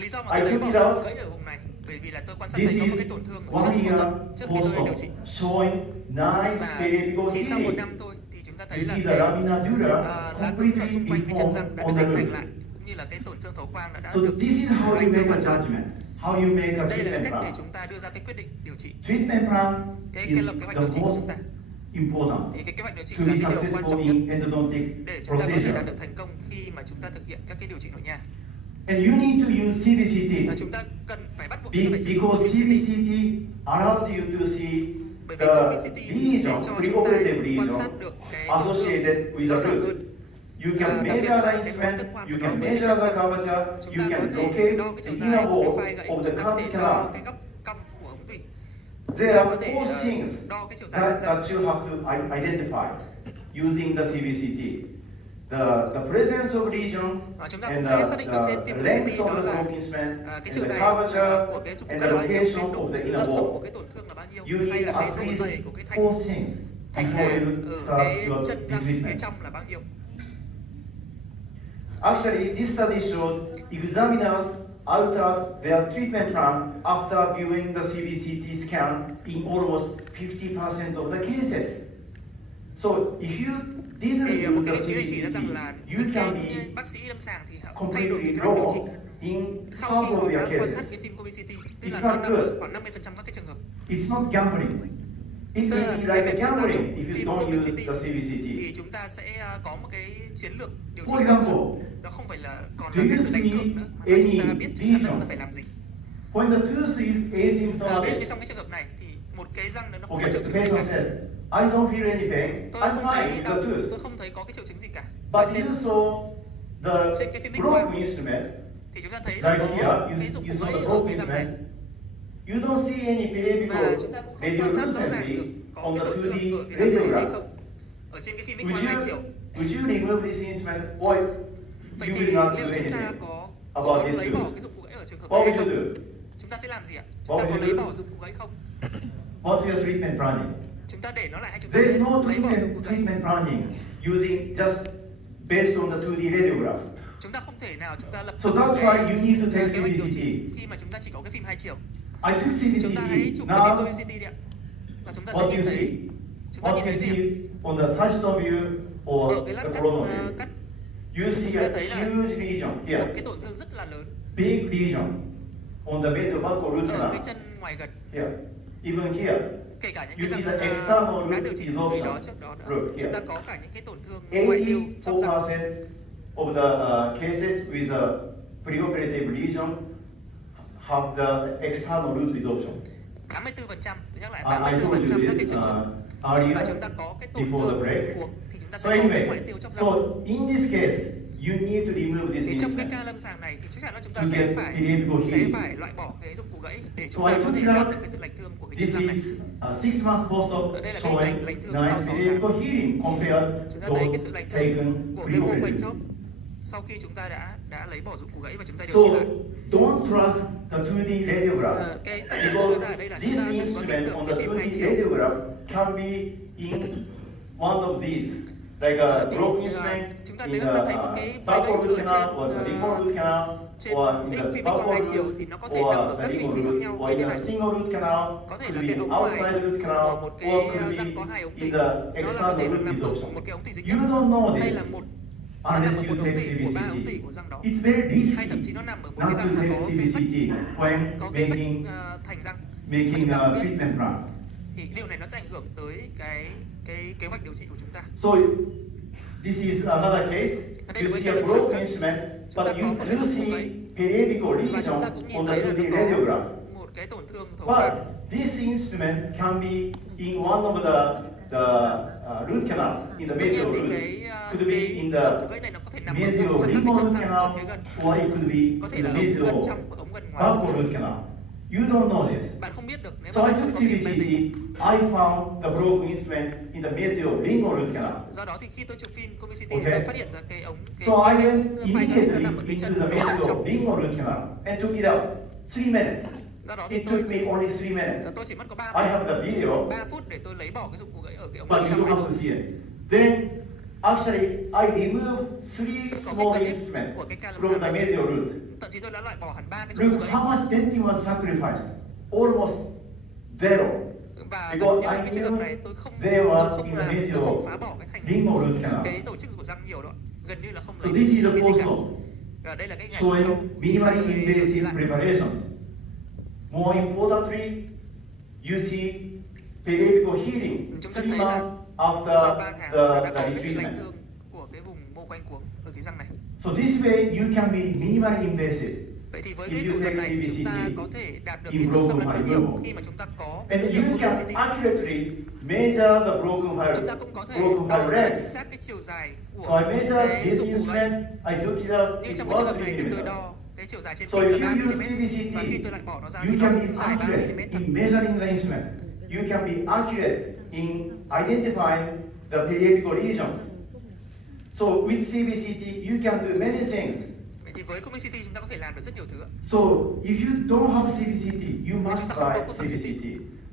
Lý do mà I tôi lấy took bỏ it dụng out. cụ gãy ở vùng này bởi vì là tôi quan sát This thấy có một is cái tổn thương ở trước 1 phẫu year thuật trước khi tôi điều trị. post-op, showing nice Và periodical chỉ sau một healing. năm thôi thì chúng ta thấy You là see cái the lamina dura lá cứng ở xung quanh cái chân completely răng đã deformed được on hình the thành root. lại cũng như là cái tổn thương thấu quang đã So được this is how you lành make thương a hoàn toàn. judgment, how you make a Đây là treatment cách để plan. chúng ta đưa ra cái quyết định điều trị. Treatment plan Cái is lập kế hoạch the điều trị của most chúng ta. important Thì cái kế hoạch điều trị to là be cái điều quan successful trọng nhất in endodontic để chúng ta có thể đạt procedure. được thành công khi mà chúng ta thực hiện các cái điều trị nội nha. And you need to use Và CBCT chúng ta cần phải bắt buộc chúng ta phải sử dụng because CBCT. CBCT allows you to see Bởi vì the CBCT sẽ lesion, cho chúng ta preoperative quan lesion sát được cái tổn thương associated with rõ the ràng root. hơn. You can Đặc biệt measure là the cái mối instrument, tương quan you của nó can với cái measure chân the răng. curvature, Chúng you ta có can thể locate đo cái the chiều dài inner của cái wall file gãy, of the chúng ta có thể đo canal. cái góc cong của ống tủy. There Chúng ta có are thể four things đo cái chiều dài chân răng. that you have to identify using the CBCT. The presence of lesion Chúng ta and cũng sẽ xác định được trên phim the length CBCT of đó the là broken instrument cái and chiều the dài curvature của cái dụng cụ and là the bao nhiêu, cái location độ of the inner rộng của wall. cái tổn thương là bao nhiêu, You hay need là cái at độ least dày của cái thành four things thành before hàn you ở start cái your chân răng phía treatment. trong là bao nhiêu. Actually, this study shows examiners altered their treatment plan after viewing the CBCT scan in almost 50% of the cases. So, if you didn't Thì do một the cái nghiên cứu này chỉ ra rằng là CBCT, you những can cái be bác sĩ lâm sàng thì họ thay đổi cái completely kế hoạch điều trị wrong in sau half khi họ of đã your quan cases. sát cái phim CBCT, tức là It's nó not nằm ở good. khoảng 50% các cái trường hợp. It's not gambling. It Tức là will be cái like việc chúng ta chụp gambling if you phim don't use CBCT the CBCT. thì chúng ta sẽ có một cái chiến lược điều trị For tốt hơn. example, Nó không phải là còn do là cái you sự đánh cược see nữa mà là chúng ta any biết chắc chắn là chúng ta lesion? phải làm gì. When the tooth is Ví dụ như asymptomatic, trong cái trường hợp này thì một cái răng nó không okay, có triệu the chứng gì patient cả. says, I don't feel any pain. Tôi I'm không fine thấy with đau, the tooth. tôi không thấy có cái triệu chứng gì cả. Và But trên you saw trên cái phim the X quang broken instrument thì chúng ta thấy là right có here. cái dụng cụ You saw gãy the ở broken cái răng này. instrument. You don't see any và chúng ta periodical cũng không radio quan sát rõ ràng được frequency có on cái the tổn thương 2D ở cái dòng này hay radiograph. không. Ở trên cái phim Would X quang 2 chiều. would you remove this instrument or Vậy you thì will not liệu do chúng ta anything có about this lấy too? bỏ cái dụng cụ gãy ở trường hợp What này would hay you không? do? Chúng ta sẽ làm gì ạ? What Chúng ta would có you lấy do? bỏ dụng cụ gãy không? What's your treatment planning? Chúng ta để nó lại hay chúng ta sẽ There is no lấy bỏ dụng cụ gãy? treatment planning using just based on the 2D radiograph. Chúng ta không thể nào chúng ta lập So that's why you need to take kế hoạch điều trị CBCT. khi mà chúng ta chỉ có cái phim hai chiều. I took Chúng ta hãy CBCT. chụp cái phim Now, CBCT đi ạ. Và chúng ta sẽ what nhìn you thấy see? chúng ta What nhìn you thấy gì ạ? see on the sagittal view or Ở cái lát the cắt coronal view? cắt You see chúng a ta thấy là huge lesion một here, cái tổn thương rất là lớn big lesion on the base of buccal root ở canal. cái chân ngoài gần, Here, even here, kể cả những you cái see răng the external đã root điều trị is vì đó also trước đó nữa. root Chúng ta here. có cả những cái tổn thương ngoại tiêu trong răng. 84% of the cases with a preoperative lesion have the external root resorption. 84%, tôi nhắc lại I told you 84% các cái this trường hợp và earlier chúng ta có cái tổn before the thương break. cuống thì chúng ta So sẽ có cái anyway, ngoại tiêu trong răng. so in this case, you need to remove this Thì trong cái instrument. ca lâm sàng này thì chắc chắn là chúng ta To sẽ get phải periodical healing. loại bỏ cái dụng cụ gãy để So chúng ta I có took thể it đạt out. được cái sự lành thương của cái chân This răng này. is 6 months post-op Đây là cái showing hình ảnh lành thương sau nice 6 tháng. periodical healing compared Chúng ta thấy cái those sự lành taken thương của cái mô quanh preoperatively. chóp sau khi chúng ta đã lấy bỏ dụng cụ gãy và chúng ta điều So trị lại. don't trust the 2D radiograph Cái特điểm tôi đưa ra ở đây là chúng this ta đừng có tin instrument tưởng on cái the phim hai 2D chiều. radiograph can be in one of these, like a Thì, broken instrument chúng ta in nếu the ta thấy một cái vài buccal gãy root ở canal trên or the lingual root canal trên or in cái the phim quang hai buccal chiều root thì nó có thể nằm ở or các the cái vị trí lingual khác root nhau or như in thế a này. single root canal, Có thể could là be cái ống ngoài outside root canal của một cái or could răng be có hai ống in tủy. the Nó là có thể external là root nằm ở resorption. một cái ống tủy duy You nhất don't know hay this là một nó nằm unless ở you một ống take tủy của ba ống tủy CBCT. của răng đó, It's very hay thậm chí risky nó nằm ở một not cái to răng mà take có cái rách, CBCT when có cái rách making thành răng. making a treatment plan. Thì điều này nó sẽ ảnh hưởng tới cái kế hoạch điều trị của chúng ta. So this is another case. Đây You là see a với broken cái instrument, chúng ta but có you một cái do dụng cụ see gãy periodical và lesion chúng ta cũng nhìn on the thấy là 2D nó radiograph. có một cái tổn thương thấu But quang. this instrument can be in one of the root canals in the Tuy nhiên medial thì root. Could be in cái the dụng cụ gãy này nó có thể nằm ở medial một trong các cái lingual chân root răng canal ở phía gần, or it could be có thể in là the ống medial gần trong ống gần ngoài. buccal root canal. You don't know this. Bạn không biết được nếu So mà I bạn không took có phim CBCT, thì I found the broken instrument in the medial lingual root canal. do đó thì khi tôi chụp phim CBCT Okay. tôi phát hiện ra cái ống So I cái went file gãy nó immediately nằm ở cái into chân the ống gần medial trong. lingual root canal and took it out. 3 minutes. Do đó thì It took me only 3 minutes. tôi chỉ mất có 3 I phút, have the video, 3 phút để tôi lấy bỏ cái dụng cụ gãy ở cái ống but gần you trong don't này have thôi. to see it. Then, actually, I removed 3 Tôi có small cái clip instruments của cái ca lâm from sàng the này. medial root. Thậm chí tôi đã loại bỏ hẳn 3 cái dụng cụ Look gãy how much dentin was sacrificed. Almost zero. và Because gần như I cái trường hợp knew này tôi không there was tôi không in the làm tôi medial không phá bỏ cái thành lingual root canal. cái tổ chức của răng nhiều đó, gần như là không So lấy this is the cái gì cả. post-op Và đây là cái ảnh sau showing khi mà minimally tôi điều trị invasive lại. preparations. More importantly, you see periodical healing Chúng ta 3 thấy là months sau 3 after tháng đã có the cái sự lành treatment. thương của cái vùng mô quanh cuống ở cái răng này. So this way you can be minimally invasive. Vậy thì với If cái you thủ thuật take này thì chúng ta CBCT, có thể đạt được in cái sự xâm broken lấn tối fiber. thiểu khi mà chúng ta có cái And dữ liệu you can CBCT. accurately measure the broken Chúng fiber, ta cũng có thể broken đo fiber rất là length. chính xác cái chiều dài So của I measured cái this dụng cụ gãy. instrument, I took it out, Như it trong cái trường was hợp này thì tôi 3 đo cái chiều dài trên So phim if là 3 you use mm và khi CBCT, tôi lại bỏ nó ra you thì nó can cũng be dài 3 accurate mm thật. in measuring the instrument. You can be accurate in identifying the periodical lesions. So with CBCT, you can do many things. Vậy thì với CBCT chúng ta có thể làm được rất nhiều thứ. So if you don't have CBCT, you Chúng must ta không buy có CBCT. CBCT.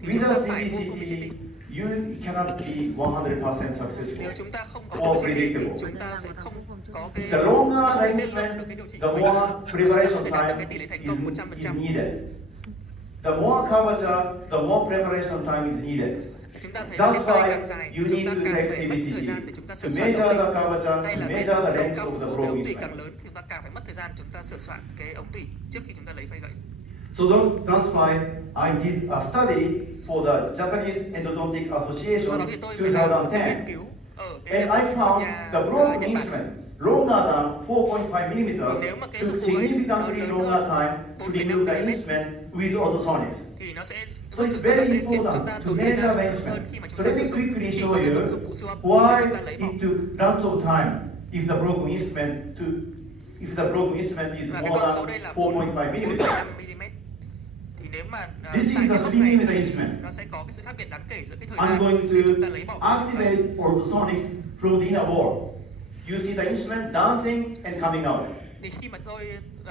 Thì chúng ta Without phải mua CBCT, CBCT. you cannot be 100% Nếu successful. chúng ta không có Or CBCT thì predictable. chúng ta sẽ không có cái The longer không the thể biết được instrument, cái điều trị the của mình. more Chúng ta preparation không thể đạt được cái time tỷ lệ thành công is 100%. needed. The more curvature, the more preparation time is needed. Chúng ta thấy là cái That's file why càng dài you chúng need ta to càng take phải mất thời gian để CBCT chúng ta to sửa soạn measure ống the tủy. curvature, Hay to là cái measure the độ length cong of the của cái broken ống tủy instrument. càng lớn thì chúng ta càng phải mất thời gian chúng ta sửa soạn cái ống tủy trước khi chúng ta lấy phay gãy. So that's why I did a study for the Japanese Endodontic Association Do đó thì tôi phải làm một cái nghiên 2010. cứu ở cái And I found nhà the broken Nhật Bản. instrument longer than 4.5 millimeters Nếu mà cái took dụng cụ ấy significantly nó lớn longer hơn time to 4,5 remove the mm instrument with ultrasonics. thì nó sẽ So giúp it's chúng ta very sẽ khiến chúng important ta to tốn thời measure gian the hơn instrument. khi mà So chúng ta let sử me dụng quickly chỉ show có sử dụng you dụng cụ siêu âm why để chúng ta lấy bỏ. it took lots of time if the broken instrument to if the broken instrument is Và cái more con số than đây là 4.5 millimeters. 4,5 mm. Thì nếu mà This is tại the cái mốc 3 này mm thì instrument. nó sẽ có cái sự khác biệt đáng kể giữa cái thời I'm gian going để chúng ta lấy to bỏ activate ultrasonics from the inner wall. You see the instrument dancing and coming out. thì khi mà tôi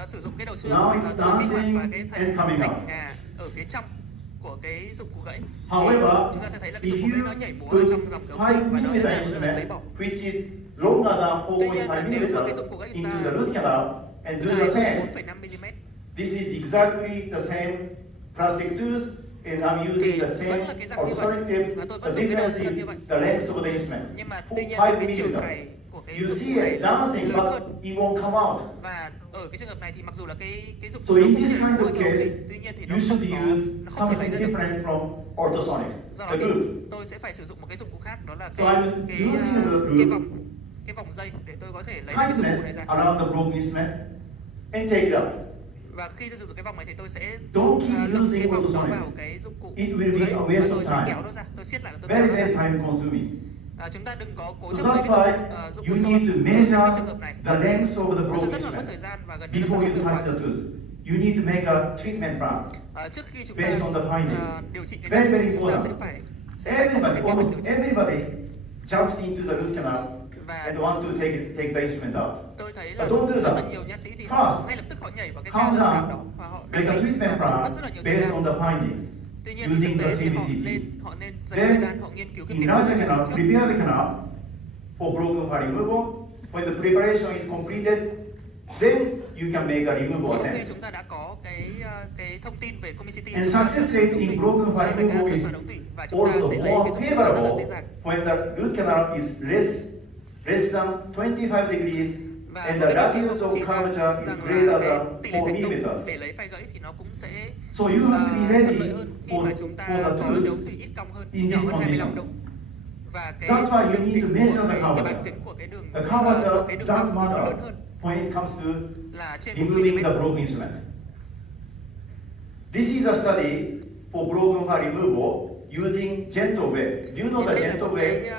sử dụng cái đầu xương Now it's tôi kích hoạt dancing vào cái and coming out. thành nhà ở phía trong của cái dụng cụ gãy, However, chúng ta sẽ thấy là cái if dụng cụ gãy nó you nhảy múa ở put trong dòng cái 5 ống và nó mm sẽ dễ dàng lấy instrument, bỏ. which is longer than Tuy nhiên là 4.5 nếu mà cái mm dụng cụ gãy chúng into ta the root canal and do dài the hơn same. 4,5 mm This is exactly the same plastic tooth, and I'm using the vẫn same là cái răng như vậy, alternative. và tôi The vẫn dùng cái đầu difference xương như is vậy. the length of the instrument. Nhưng mà tuy nhiên 5 cái chiều mm. dài của cái You dụng cụ see này it dancing, lớn but hơn. it won't come out. Và ở cái trường hợp này thì mặc dù là cái dụng So cụ nó in cũng this nhảy kind múa of trong ống case, thì tuy nhiên thì nó you không should có use nó không thể lấy something ra được. different from ultrasonics. Do đó The thì loop. tôi sẽ phải sử dụng một cái dụng cụ khác, đó là So I'm using the cái vòng dây để tôi có thể lấy cái dụng cụ này Tightness ra. around the broken instrument and take it out. Và khi tôi sử dụng cái vòng này thì tôi sẽ Don't keep lật using cái vòng đó ultrasonics. vào cái dụng cụ It will be đấy, a và waste tôi of sẽ time. kéo nó ra, tôi siết lại và tôi Very, kéo nó very ra. time consuming. Chúng ta đừng có cố So chấp lấy that's cái why dụng you cụ need to sâu measure cái trường hợp này. the length of the Nó sẽ broken rất là mất instrument thời gian và gần như nó sẽ before không you hiệu touch quả. the tooth. You need to make a treatment plan. Trước khi chúng ta Based on the findings. điều trị cái Very, răng very thì chúng ta important. sẽ phải có một Everybody, cái kế hoạch điều almost trị. everybody jumps into the root canal Và and want to take the instrument out. tôi thấy là But don't do rất là that. nhiều nha sĩ thì First, họ ngay lập tức họ nhảy vào cái ca calm đơn giản đó down. và họ điều Make a trị treatment và plan mất rất là nhiều thời based gian. on the findings. Tuy nhiên using thực tế the thì CBCT. họ nên dành thời gian họ nghiên cứu cái phiên bản Enlarge điều the trị canal, trước. prepare the canal for broken part removal. When the preparation is completed, then you can make a removal Sau khi attempt. chúng ta đã có cái thông tin về comicity, And chúng ta sẽ success sửa rate đống in tủy, broken chúng ta part sẽ removal sửa is đống tủy và chúng ta also sẽ lấy cái more dụng cụ rất là favorable dễ dàng. when the root canal is less than 25 degrees Và and một the cái nghiên radius cứu of chỉ ra curvature is rằng greater là cái than tỷ lệ 4 thành công millimeters. để lấy phay gãy thì nó cũng sẽ So you have to be thuận ready lợi hơn khi for mà chúng ta the có tooth đống tủy ít cong hơn, in nhỏ this hơn 25 độ. condition. Và cái That's why you đường need kính to của measure the cái curvature. bán kính của cái đường The của curvature cái đường does cong thì nó lớn matter hơn when it comes to là trên 1 removing mm. the broken instrument. This is a study for broken part removal using gentle wave. Do you know the Đây là gentle một wave? cái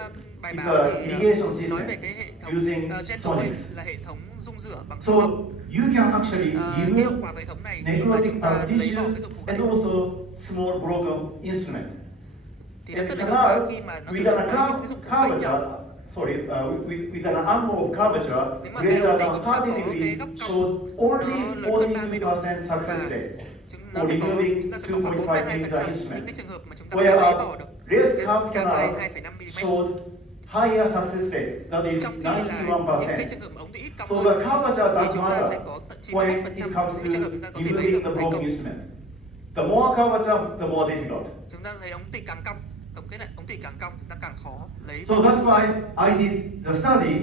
bài It's báo a thì irrigation nói system về cái hệ thống using Gentle sonics. Wave là hệ thống rung rửa bằng So siêu âm. you can actually Cái hiệu remove quả của hệ thống này khi mà necrotic chúng ta lấy bỏ cái tissues dụng cụ and gãy also small broken instrument. thì nó And rất là hiệu quả canal khi mà nó sử with dụng an những cái dụng cụ gãy nhỏ. curvature, sorry, with an angle of curvature Nếu mà cái greater đồng than tiền của chúng ta 30 có cái degrees góc cong shows only nó lớn hơn 30 độ 42% success và rate nó for sẽ có removing chúng ta sẽ có khoảng 2.5 42% mm những instrument. cái trường hợp mà chúng ta có thể lấy bỏ Whereas được raised cái curve ca canal 2,5 mm, showed higher success rate, that is trong khi là những cái 91%. trường hợp mà ống tủy ít cong So hơn the curvature thì does chúng ta sẽ matter có tận when 91% it những comes cái trường hợp to chúng ta có thể lấy removing được the thành broken công. instrument. The more curvature, the more difficult. Chúng ta thấy ống tủy càng cong, tổng kết lại ống tủy càng cong chúng ta càng khó lấy. So that's why I did the study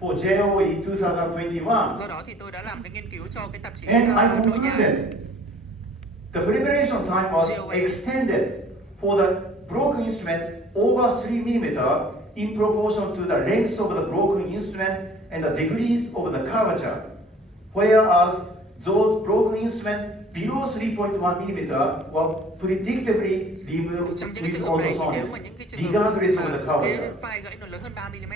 for JOE 2021. Do đó thì tôi đã làm cái nghiên cứu cho cái tạp chí And I nội nha. concluded the preparation time was JOE. extended for the broken instrument over 3 mm in proportion to the length of the broken instrument and the degrees of the curvature. Whereas those broken instruments below 3.1 mm were predictably removed Trong những cái with trường hợp này thì nếu mà ultrasonics, những cái trường hợp regardless of mà the cái curvature. file gãy nó lớn hơn 3 mm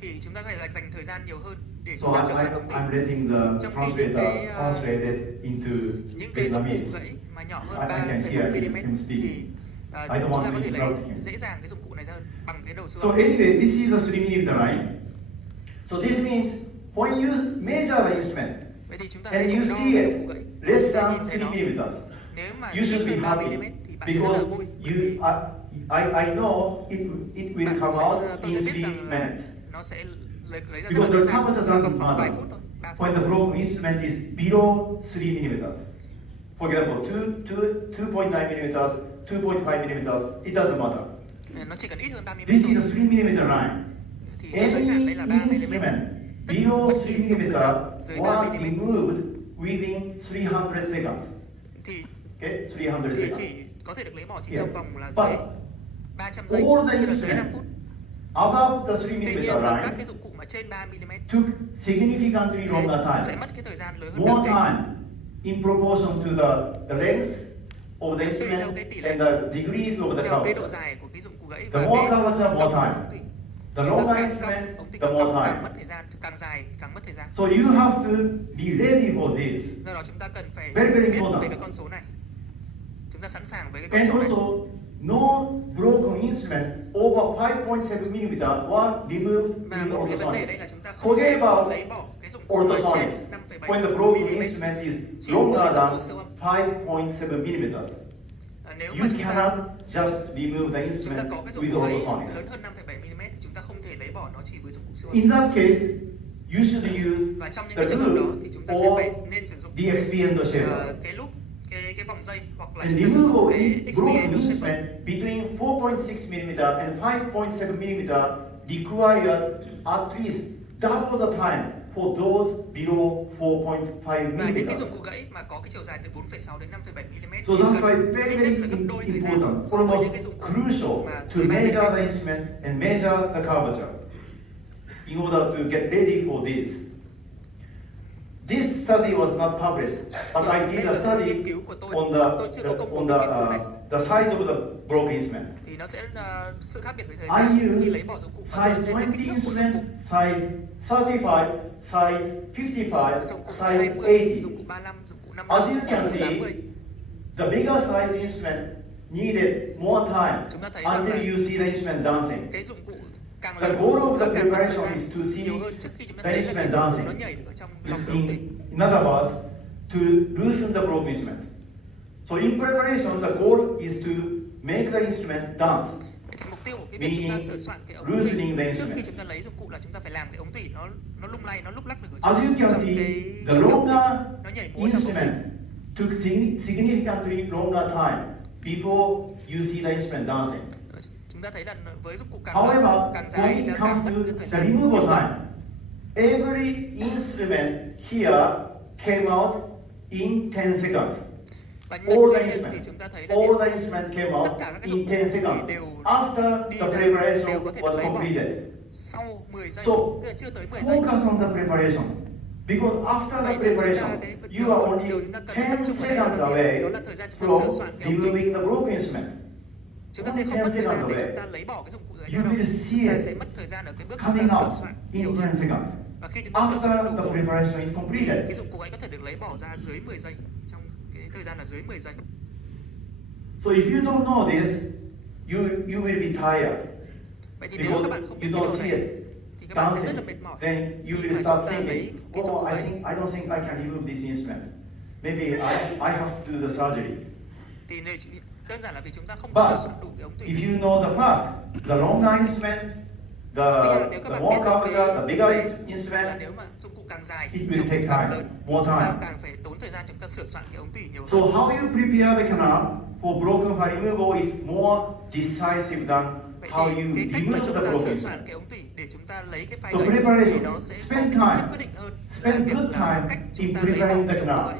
thì chúng ta phải dành thời gian nhiều hơn để So chúng ta sửa soạn ống tủy. I'm letting the Trong khi những translator cái, translate it into Những cái dụng cụ Vietnamese. gãy mà nhỏ hơn I can hear 3,1 him mm speak. thì I don't chúng want ta to có thể lấy interrupt him. dễ dàng cái dụng cụ này ra hơn bằng cái đầu So xương. anyway, this is a 3 mm line. So this means when you measure the instrument Vậy thì chúng ta and hãy you cùng đo see cái it dụng cụ gãy. less Chúng ta than nhìn 3 thấy nó. mm, Nếu mà you should be lớn 3 happy mm thì bạn sẽ rất because là vui. I know it will Bạn come sẽ, out tôi sẽ in biết 3 rằng là minutes. nó sẽ lấy ra Because rất the là curvature dễ dàng, doesn't khoảng vài matter phút thôi. 3 phút. when the broken instrument is below 3 mm. For example, 2.9 mm, 2.5 mm, it doesn't matter. Nó chỉ cần ít hơn 3 mm This thôi. is a 3 mm line. Thì cái giới hạn Any đây là 3 mm. instrument below 3 mm Dưới 3 was mm. removed within 300 seconds. Thì Okay, 300 thì seconds. chỉ có thể được lấy bỏ chỉ Yeah. trong vòng là But dưới 300 giây, all the tức là dưới 5 instruments phút. above the 3 Tuy mm nhiên là các line cái dụng cụ mà trên 3 mm took significantly longer sẽ time. mất cái thời gian lớn hơn More đáng kể. time in proportion to the length of the Tùy theo instrument cái tỷ lệ and the degrees of the theo cái độ curvature. dài của cái dụng cụ gãy The và more cái curvature, more tốc độ time. ống tủy. The Chúng ta longer càng instrument, cong, ống tủy the càng more cong càng time. mất thời gian, càng dài càng mất thời gian. So you have to be ready for this. Do đó chúng ta cần phải Very, very biết important. về cái con số này. chúng ta sẵn sàng với cái con And số này. also, no broken instrument over 5.7 mm one remove Và in một cái vấn đề ultrasonic. đây là chúng ta không Forget thể about lấy bỏ cái dụng cụ ở trên ultrasonic. 5,7 When the broken mm. instrument is Chỉ với longer dụng than cụ siêu âm. 5.7 mm. Nếu You mà chúng ta cannot just remove the chúng ta instrument có cái dụng with cụ ấy ultrasonic. lớn hơn 5,7 mm thì chúng ta không thể lấy bỏ nó chỉ với dụng cụ siêu âm. In that case, you should use Và trong những the cái trường hợp đó loop thì chúng ta sẽ phải or nên sử dụng the expander shaper. cái loop, cái vòng dây, hoặc là And chúng ta sử dụng removal cái in broken expander shaper. instrument between 4.6 mm and 5.7 mm require at least double the time for those below 4.5 Và những cái mm. dụng cụ gãy mà có cái chiều dài từ 4,6 đến 5,7 mm So thì that's cần why very, ít very nhất là gấp đôi thời gian important, so với những almost cái dụng cụ crucial mà to dưới 3 measure mm. the instrument and measure the curvature in order to get ready for this. This study was not published, but I did a study on the size of the broken instrument. Thì nó sẽ là sự khác biệt về thời I gian khi use lấy bỏ dụng cụ và dựa size trên cái 20 kích thước của dụng cụ. instrument, size 35, size 55, Dụng cụ size 20, 80. dụng cụ 35, dụng cụ As you 55, can dụng cụ see, 80. the bigger size instrument needed more time Chúng ta thấy rằng until là you see the instrument dancing. Cái dụng cụ càng The lớn goal of nó the càng mất thời preparation gian is to see nhiều hơn trước khi chúng ta the thấy là cái instrument dụng cụ dancing. nó nhảy được ở trong lòng cái ống thủy. In other words, to loosen the broken instrument. So in preparation, the goal is to make the instrument dance. Vậy thì mục tiêu của cái việc chúng ta sửa soạn cái ống Loosening the thủy trước khi instrument. chúng ta lấy dụng cụ là chúng ta phải làm cái ống thủy nó lung lay, nó lúc lắc được ở As you can trong see, cái the trong ống thủy. longer Nó nhảy múa trong ống thủy. instrument took significantly longer time before you see the instrument dancing. Chúng ta thấy là với dụng cụ càng However, lớn, càng dài when thì it càng mất comes cái to thời the gian. removal time, every instrument here came out in 10 seconds. Và All the thì instruments, chúng ta thấy là all the instruments came out tất cả các in dụng 10 cụ seconds đều after đi the ra, preparation đều có thể được was lấy bỏ completed. sau 10 giây, So, tức là chưa tới 10 giây. focus on the preparation. Because after the Vậy thì chúng ta preparation, cái you are điều only chúng ta cần 10 tập trung vào đây seconds là gì? away Đó là thời gian chúng ta sửa from soạn cái ống thủy. removing the broken instrument. Chúng ta sẽ không mất thời gian để chúng ta lấy bỏ cái dụng cụ đấy You đâu. will see Chúng ta it sẽ mất thời gian ở cái bước chúng coming ta sửa out soạn in nhiều 10 hơn. seconds. Và khi chúng ta sửa soạn After đủ the rồi preparation is thì completed. cái dụng cụ ấy có thể được lấy bỏ ra dưới 10 giây, trong cái thời gian là dưới 10 giây. So if you don't know this, you will be tired. Vậy thì nếu Because các bạn không biết you cái don't điều see này it thì các bạn sẽ rất là dancing. mệt mỏi. Then you Khi will mà start chúng ta lấy thinking, cái dụng cụ oh, ấy. I don't think I can remove this instrument. Maybe I have to do the surgery. Thì đơn giản là vì chúng ta không But sửa soạn đủ cái ống thủy. if you know the fact, the longer instrument, Nếu các the bạn more biết được curvature, the bigger là instrument, nếu mà dụng cụ càng dài, it will dụng cụ take càng time, lớn thì more chúng ta time. càng phải tốn thời gian chúng ta sửa soạn cái ống thủy nhiều So hơn. how you prepare the canal for broken file removal is more decisive than Vậy how thì you cái cách mà remove chúng the ta broken sửa instrument. soạn cái ống thủy để chúng ta lấy cái file So đấy thì preparation, nó sẽ có spend cái tính chất time, quyết định hơn là spend việc good là time cách in chúng ta lấy bỏ preparing cái the dụng cụ canal. ấy.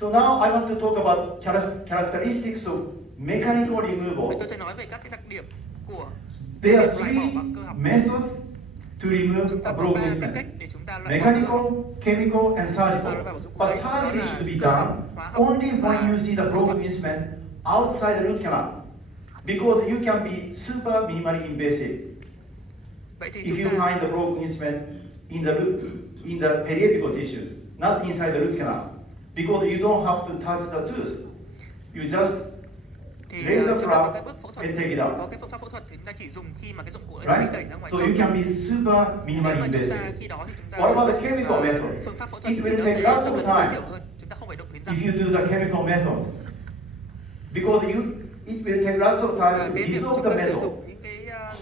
So now I want to talk about characteristics of mechanical Vậy removal. tôi sẽ nói về các cái đặc điểm của There việc are loại bỏ three bằng cơ học. methods to remove Chúng ta a có broken 3 cái instrument: cách để chúng ta loại bỏ cơ mechanical, học. chemical, and Và surgical. loại bỏ dụng cụ But ấy đó surgery là should be cơ done học, hóa học only when và you see the phẫu broken thuật. instrument outside the root canal, because you can be super minimally invasive. Vậy thì If chúng you ta find the broken instrument in the periapical tissues, not inside the root canal, because you don't have to touch the tooth. You just thì raise the chúng ta có flap cái bước phẫu thuật, and take it out. có cái phương pháp phẫu thuật thì chúng ta chỉ dùng khi mà cái dụng cụ ấy bị Right? đẩy ra ngoài So trong. you can be super Nếu minimally mà chúng ta invasive. khi đó thì chúng ta What sử about the dụng chemical method? phương pháp phẫu thuật It thì will nó take sẽ lots xâm of lấn tối time thiểu hơn. Chúng ta không phải động đến răng. if you do the chemical method, because it will take lots of time Và to cái việc dissolve chúng the ta sử metal. dụng những cái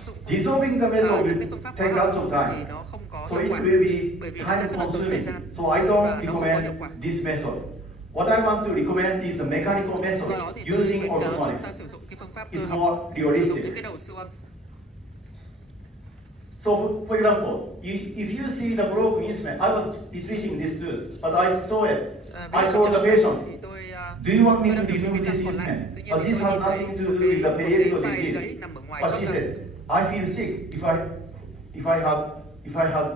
dụng cụ Dissolving the metal những cái will phương pháp take hóa lots học of time. thì nó không có So hiệu it quả will bởi be vì nó sẽ time rất là tốn thời gian. consuming. So I Và don't nó không có hiệu recommend quả. this method. What I want to recommend is the mechanical method Do đó thì tôi using khuyến cáo chúng ta ultrasonics. sử dụng cái phương pháp cơ It's học, more sử dụng những realistic. cái đầu siêu âm. So, for example, if you see the broken instrument, I was treating this tooth, but I saw it. Ví I dụ trong told the trường hợp patient, thì tôi do you want me tôi to đang điều trị remove cái this răng còn lại. instrument? Tuy nhiên But thì this tôi has nhìn thấy nothing to một do with the cái periapical file disease. gãy nằm ở ngoài But chóp she răng. said, I feel sick if I had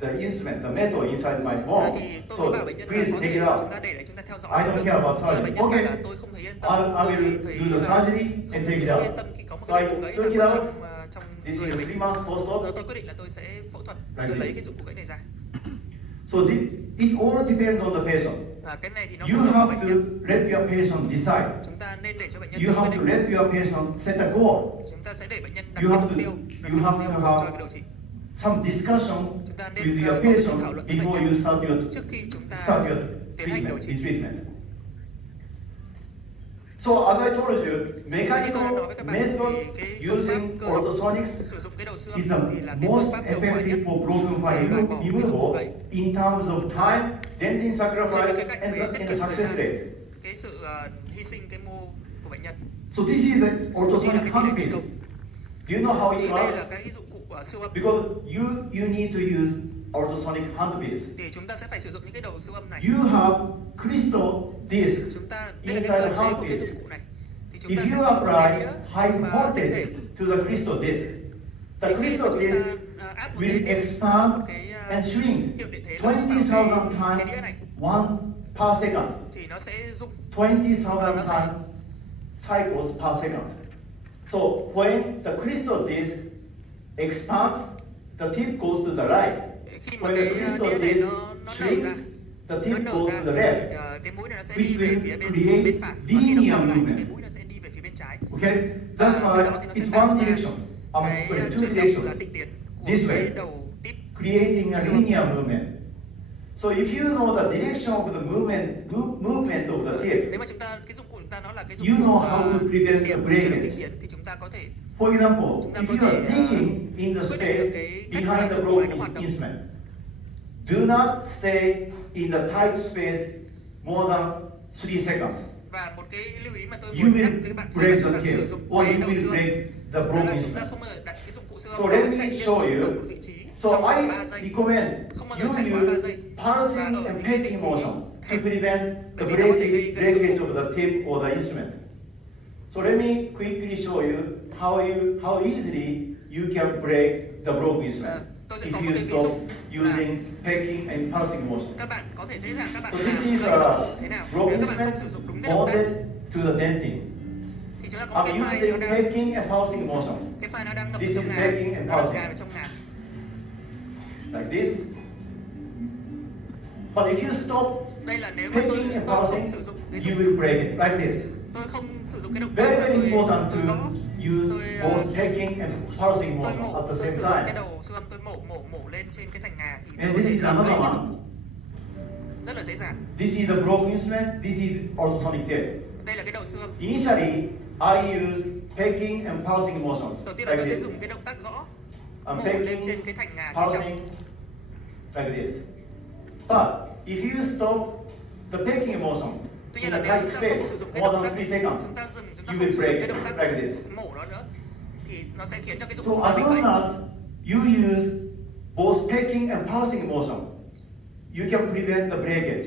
the instrument, the metal inside my bone. Thì tôi So mới bảo bệnh nhân là please có take thể it out. chúng ta để đấy chúng ta theo dõi. I don't care about Nhưng mà surgery. bệnh nhân bảo Okay. là tôi không thấy yên tâm. I Tôi will thấy do the là surgery không and take it không out. yên tâm khi có một So I dụng cụ gãy took it nằm out. trong This người is a mình. 3 months Rồi post-op. tôi quyết định là tôi sẽ phẫu thuật, Like tôi lấy this. cái dụng cụ gãy này ra. So it all depends on the patient. Cái này thì nó You phụ thuộc vào have bệnh to nhân. let your patient decide. Chúng ta nên để cho bệnh nhân You tự have quyết to định. let your patient set a goal. Chúng ta sẽ để bệnh nhân đặt You cái have mục to tiêu, đặt you cái have mục to tiêu cho have cái điều trị. some discussion Chúng ta nên with your có một sự thảo patient luận với bệnh before nhân you start your trước khi chúng ta start your tiến hành điều treatment. trị. Treatment. So as I told you, Như tôi đã mechanical nói với các bạn method thì cái phương pháp using cơ học orthosonics sử dụng cái đầu xương is the thì là cái most phương pháp hiệu quả nhất effective for broken để loại bỏ file cái dụng cụ removal gãy. in terms of time, dentin Trên cái sacrifice, cách and về tiết the kiệm thời success gian, rate. cái sự hy sinh cái mô của bệnh nhân. So this is the Đây là orthosonic cái tỷ lệ handpiece. thành Do công. you know how Thì it đây works? là cái dụng cụ siêu âm. Because you need to use orthosonic handpiece. Thì chúng ta sẽ phải sử dụng những cái đầu siêu âm này. You have crystal disc Chúng ta đây là inside cái the cơ chế của cái handpiece. dụng cụ này. Thì chúng ta If sẽ you có một cái apply đĩa high và voltage tinh thể. to the crystal disc, the Thì khi mà crystal chúng disc ta áp một will cái expand một cái and shrink hiệu điện thế lớn vào 20,000 cái times đĩa này one per second. thì nó sẽ rung. 20,000 nó sẽ- times cycles per second. So when the crystal disc expands, the tip goes to the right. Khi mà When cái the crystal đĩa này disc nó nở shrinks, ra, the nó tip nở goes ra to the thì left. cái mũi này nó sẽ Which đi về will phía create bên phải. Và khi nó linear co lại thì movement. cái mũi nó sẽ đi về phía bên trái. Okay, Và that's từ why đó thì nó sẽ it's tạo one ra direction. cái Sorry, two chuyển động là directions, tinh tiến của This way. cái đầu tip. creating a So- linear movement. So if you know the direction of the movement of the tip, Nếu mà chúng ta cái dụng cụ chúng ta nó là cái dụng You cụ know how to prevent tinh the tiến, breakage. chuyển động tinh tiến thì chúng ta có thể for example, Chúng ta if có you thể, are thinking in the quyết định được space cái cách behind mà the dụng cụ này nó broken hoạt động. instrument, do not stay in the tight space more than 3 seconds. Và một cái lưu ý mà tôi You muốn nhắc will các bạn khi break mà chúng the ta sử tip, dụng or cái you đầu will xương break the đó là broken chúng ta instrument. không bao giờ đặt cái dụng cụ siêu So âm let nó me chạy liên show tục you. ở một vị trí So trong I 3 giây. recommend Không bao you giờ chạy quá 3 use giây. pulsing Và ở and những cái vị panting trí motion to hẹp. prevent the Bởi vì nó có thể gây breakage, gây breakage dụng of the tip or the instrument. So let me quickly show you how easily you can break the broken instrument tôi sẽ if có một you cái ví stop dụ using packing and pulsing motion. Các bạn có thể dễ dàng các bạn So làm this is các a dụng cụ thế nào nếu broken các bạn không instrument sử dụng đúng cái động tác bonded to the dentin. thì chúng ta có một I'm cái file nó using đang packing and pulsing motion cái file nó đang ngập This trong is ngà, taking and nó đang pausing. gài vào trong ngà. like this. But if you stop Đây là nếu mà packing and tôi không pulsing, sử dụng cái you dụng will break it like this. tôi không sử dụng cái động tác Very mà very important tôi gõ. to use Tôi, both packing and pulsing Tôi motion mổ, at the tôi same sử dụng cái time. đầu siêu âm tôi mổ lên trên cái thành ngà thì tôi And có this thể is làm another cái one. dụng cụ rất là dễ dàng. This is the broken instrument. This is ultrasonic tape. Đây là cái đầu siêu âm. Initially, I use packing and pulsing motions Đầu tiên là like tôi sẽ this. dùng cái động tác gõ I'm mổ lên packing, trên cái thành ngà phía trong. pulsing like this. But if you stop the packing motion Tuy in nhiên là the nếu tight chúng ta không space sử dụng cái more động than tác 3 seconds, chúng ta dừng, chúng ta you không will sử dụng break cái động tác like this. mổ nó nữa thì nó sẽ khiến cho cái dụng So cụ as bị long gãy. as you use both packing and pulsing motion, you can prevent the breakage.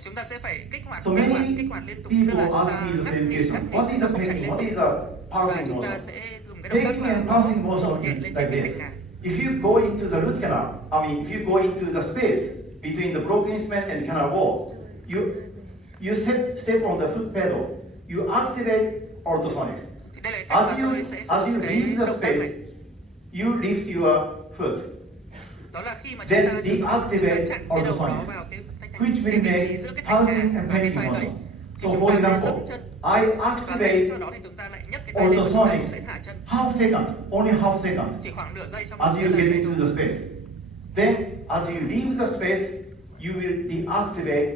Chúng ta sẽ phải kích hoạt So many kích hoạt liên tục, tức people là chúng ask ta me the ngắt same nhịp question. chúng What is ta the không chạy packing? liên What tục is the và pulsing chúng ta motion? sẽ dùng cái động tác Packing là and pulsing mổ motion nhẹ is lên like trên cái this. thành ngà. If you go into the root canal, if you go into the space between the broken instrument and canal wall, you step on the foot pedal. You activate ultrasonics. Thì đây là cách mà As tôi sẽ sử you dụng cái leave the động tác này. space, you lift your foot. Đó là khi mà Then chúng ta sử dụng, chúng ta deactivate chặn cái đầu đó ultrasonics, vào cái which will vị trí make giữa cái thành pulsing ngà and và cái packing phai gãy. motion. Thì So chúng for ta sẽ example, dẫm chân I và activate sau đó thì chúng ta lại nhấc cái tay lên và chúng ta cũng sẽ thả chân. half second, only half second. Chỉ khoảng nửa giây trong As một you lần get này into thôi. the space. Then, as you leave the space, you will deactivate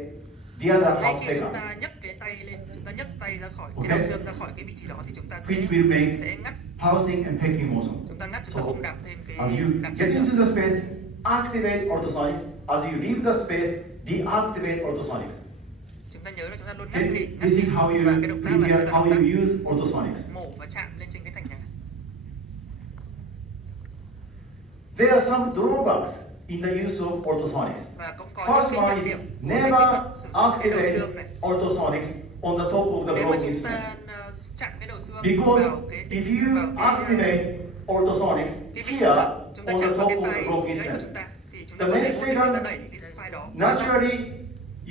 the other Ngay half khi chúng second, ta nhấc cái tay lên, chúng ta nhấc tay ra khỏi Okay. cái đầu xương ra khỏi cái vị trí đó thì chúng ta which will make sẽ ngắt, pulsing and packing motion. chúng ta ngắt, chúng ta So, không đạp thêm cái as you đạp get chân into nữa. the space, activate ultrasonics. As you leave the space, deactivate ultrasonics. Chúng ta nhớ là chúng ta luôn ngắt Then, nghỉ, this is how you và cái động tác là sẽ prepare, là how động tác you use ultrasonics. mổ và chạm lên trên cái thành ngà. There are some drawbacks in the use of ultrasonics. Và cũng có First những cái one nhược is điểm của cái kỹ never thuật sử dụng cái đầu activate xương này. ultrasonics on the top of the Nếu mà broken chúng instrument. ta chạm cái đầu xương Because vào cái if you vào cái activate ultrasonics cái vị here mà on chúng ta the chạm top vào cái of the file broken gãy của instrument, chúng ta thì chúng ta the có thể next vô tình second, chúng ta đẩy cái file đó vào trong. naturally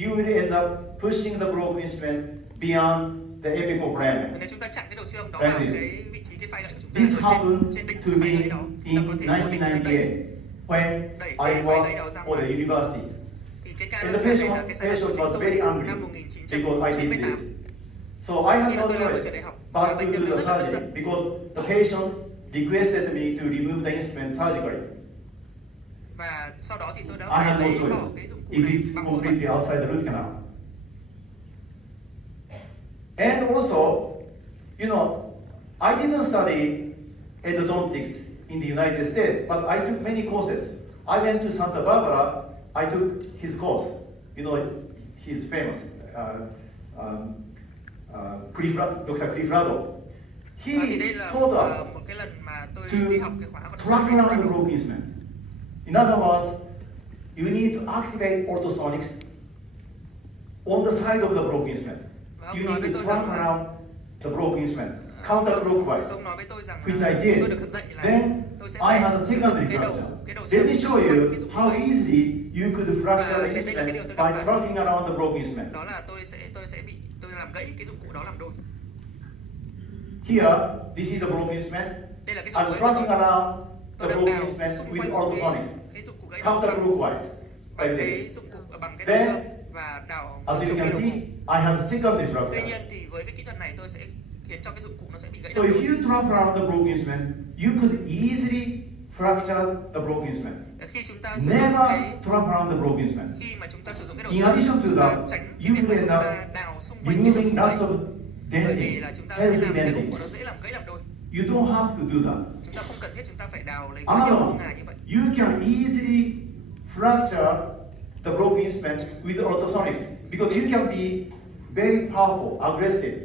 you will end up pushing the broken instrument beyond the apical parameter. Nếu chúng ta chạm cái đầu xương đó Right vào here. cái vị trí cái file gãy của chúng ta This ở happened trên đỉnh to của me file gãy đó, chúng ta in có thể vô tình chúng ta đẩy 1998 when đẩy I cái file gãy đó worked ra for the ngoài. university. Thì cái ca And đưa the ra đây là cái patient, sai lầm của patient chính was tôi very angry năm because I did 1998. this. So I had Khi mà no tôi làm ở choice trường đại học, but to bệnh do nhân the rất là tức surgery giận. because the patient requested me to remove the instrument surgically. Và sau đó thì tôi đã I phải had no lấy choice bỏ cái dụng cụ if này it's bằng phẫu thuật. completely outside the root canal. And also, you know, I didn't study endodontics in the United States, but I took many courses. I went to Santa Barbara, I took his course. You know, he's famous, Dr. Cliffrado. Thì He đây là taught us một cái lần mà tôi to đi học cái khóa của track Dr. around the Cliffrado. broken instrument. In other words, you need to activate ultrasonics on the side of the broken instrument. You need to track around the broken instrument, counterclockwise, Ông nói với tôi rằng which I did. tôi được dạy là Then tôi sẽ I had phải a sử dụng secondary cái đầu fracture. Let me show you cái dụng cụ how ấy. easily you could fracture Và the đây là cái điều instrument tôi by gặp phải. tracking around the broken instrument. Đó là tôi sẽ bị làm gãy cái dụng cụ đó làm đôi. Here, this is the broken instrument. Đây là cái dụng I'm cụ tracking around the tôi đang broken đào instrument xung with quanh ultrasonics, cái dụng cụ gãy đó counterclockwise, bằng like cái this. dụng cụ bằng cái đầu Then, xương và đào As you 1 can đồng see, hồ. I have a secondary Tuy fracture. nhiên thì với cái kỹ thuật này tôi sẽ khiến cho cái dụng cụ nó sẽ bị gãy So làm if đôi. you track around the broken instrument, you could easily fracture the broken instrument. Khi chúng ta sử dụng Never cái track around the broken instrument. khi mà chúng ta sử dụng cái đầu In xương, addition to chúng ta that, tránh cái you việc mà will chúng end ta up đào xung quanh cái dụng removing cụ lots đấy. of Bởi vì denting, là chúng ta sẽ healthy làm cái dụng denting. cụ nó dễ làm gãy làm đôi. You don't have to do that. Chúng ta không cần thiết chúng ta phải đào lấy quá nhiều Another vô one, ngà như vậy. you can easily fracture the broken instrument with ultrasonics because you can be very powerful, aggressive.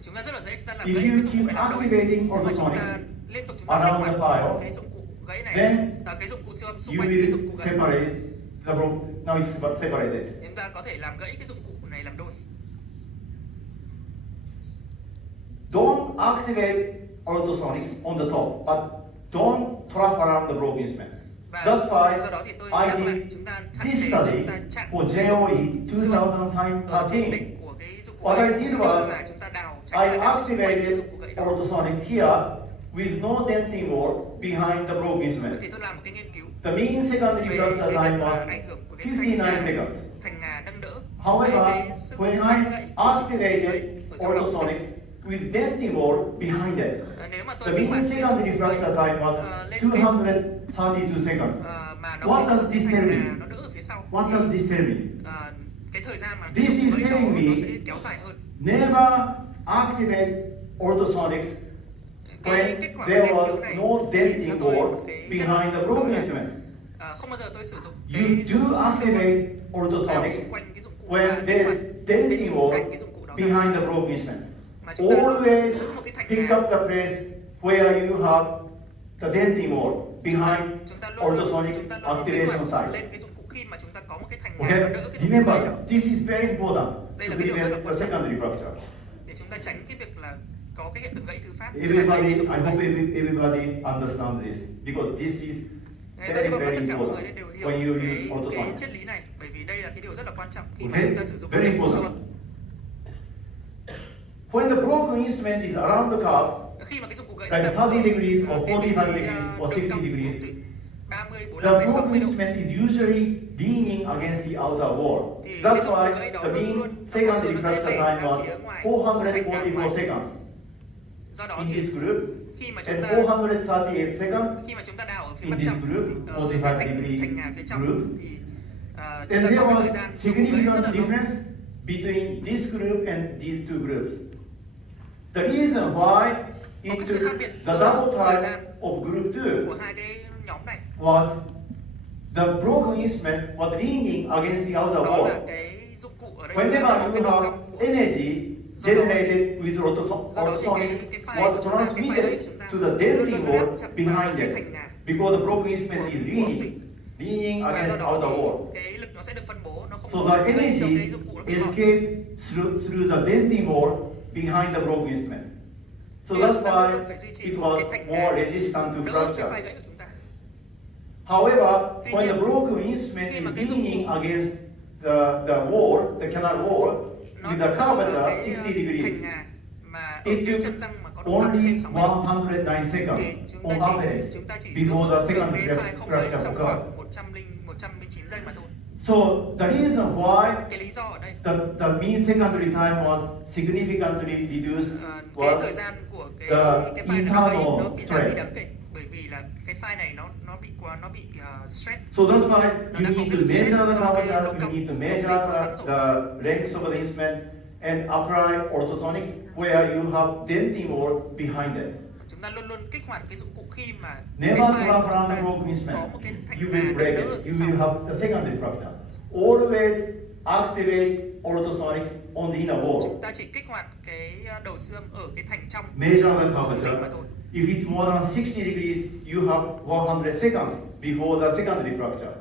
Chúng ta rất là dễ chúng ta làm If gãy you cái dụng cụ keep này làm đôi. activating Mà chúng ultrasonics ta liên tục chúng ta around kích the hoạt file, cái dụng cụ gãy này, then cái dụng cụ siêu âm xung you quanh cái dụng will cụ gãy. separate the broken. Now it's separated. Chúng ta có thể làm gãy cái dụng cụ này làm đôi. Don't activate ultrasonics on the top, but don't track around the broken instrument. Và That's why do đó thì tôi I nhắc lại did chúng ta hạn this chế study chúng ta chặn for cái dụng JOE cụ siêu âm ở trên 2013. đỉnh của cái dụng cụ What gãy, I did như was là chúng ta đào I tránh đào xung quanh cái activated dụng cụ gãy đó. ultrasonics here with no denting wall behind the broken instrument. Thì tôi làm một cái nghiên cứu The mean secondary về fracture cái time việc là was ảnh hưởng của cái 59 seconds. thành ngà nâng đỡ. However, cái sức when kháng I gãy của dụng cụ gãy activated ở trong lòng ultrasonics with denting wall behind it, nếu mà the tôi kích hoạt mean cái dụng secondary cụ gãy fracture time was lên cái 232 seconds. mà What nó does bị this cái tell thành me? ngà nó đỡ ở phía sau What does thì this tell me? cái thời gian mà cái This dụng cụ is gãy đó telling me nó sẽ kéo dài hơn. Never activate ultrasonics Cái when kết quả there nghiên cứu was này no chỉ cho denting tôi wall một cái kết behind luận the đúng broken là instrument. không bao giờ tôi sử dụng You cái dụng do cụ siêu âm activate đào ultrasonics xung quanh cái dụng cụ when và there kích is hoạt denting wall cạnh cái dụng cụ đó ra. behind the broken instrument. Mà chúng ta Always giữ một cái thành pick ngà. up the place where you have the denting wall behind Chúng ta luôn ultrasonic kích activation hoạt site. lên cái dụng cụ khi mà chúng ta có một cái thành ngà Okay, nó đỡ cái dụng cụ gãy đó remember, this is very important Đây to là cái điều rất là prevent quan the trọng. secondary fracture. để chúng ta tránh cái việc là có cái hiện tượng gãy thứ phát. Everybody, I hope everybody understands this because this is Tôi very, hy vọng là very tất cả mọi người important đều hiểu when you use cái ultrasonic. triết lý này, bởi vì đây là cái điều rất là quan trọng khi mà Okay, chúng ta sử dụng very dụng cụ siêu important. âm. When the broken instrument is around the curve, Khi mà cái dụng cụ gãy like nằm 30 degrees ở or cái vị 45 trí degrees or đường 60 cong degrees, từ 30, the 45 đến 60 broken độ. instrument is usually leaning against the outer wall. Thì cái That's dụng cụ why gãy đó the luôn mean luôn secondary nó sẽ fracture đẩy time ra was phía ngoài 444 seconds Do đó in thì this group khi mà chúng and ta 438 seconds khi mà chúng ta đào ở phía in mặt this trong group, ở phía 45 thành degree ngà phía trong group. thì And chúng ta there có cái was thời gian dụng cụ gãy rất là significant lâu. difference between this group and these two groups. The reason why Có it cái sự khác took biệt the giữa double thời type gian of group 2 của hai cái nhóm này, was the broken instrument was leaning against the outer đó là wall. cái dụng cụ ở đây chúng ta Whenever có you cái đường have cong của energy generated with do đó thì ultrasonic cái file của was chúng ta, cái file gãy của transmitted chúng ta to the luôn denting luôn wall áp chặt vào behind cái it thành ngà because the broken instrument is của tủy. leaning Và do against đó outer thì wall. cái lực nó sẽ được phân bố, nó không So có the gây cho cái energy dụng cụ nó bị mỏng. escaped through the denting wall behind the broken instrument. So that's why it was more resistant to Đỡ cái file fracture. gãy của chúng ta. However, Tuy when the nhiên, broken instrument khi is mà cái dụng leaning cụ against the wall, the canal wall, nó with the đỡ curvature cái 60 thành degrees, ngà mà ở it cái took chân răng mà có độ cong only trên 60 độ 109 seconds thì chúng on ta average chỉ giữ before the được second cái file không gãy fracture trong occurred. khoảng 109 giây mà thôi. So the reason why Cái lý do ở đây, the mean secondary time was significantly reduced cái was thời gian của cái the file này nó bị giảm đi internal đáng kể, bởi vì là cái file này nó bị stress. So that's why Nó you đã có need cái to stress measure the do cái diameter, độ you cong need to công measure ty có sẵn rồi. the length of the instrument and apply ultrasonics where you have denting wall behind it. Chúng ta luôn luôn kích hoạt cái dụng cụ khi mà Never cái file wrap của chúng around ta the broken instrument. có một cái thành You ngà will break đỡ ở it. phía You sau. will have the secondary fracture. Always activate ultrasonics on the inner wall. Chúng ta chỉ kích hoạt cái đầu xương ở cái thành trong Measure the của mình mà curvature. thôi. If it's more than 60 degrees, you have 100 seconds before the secondary fracture.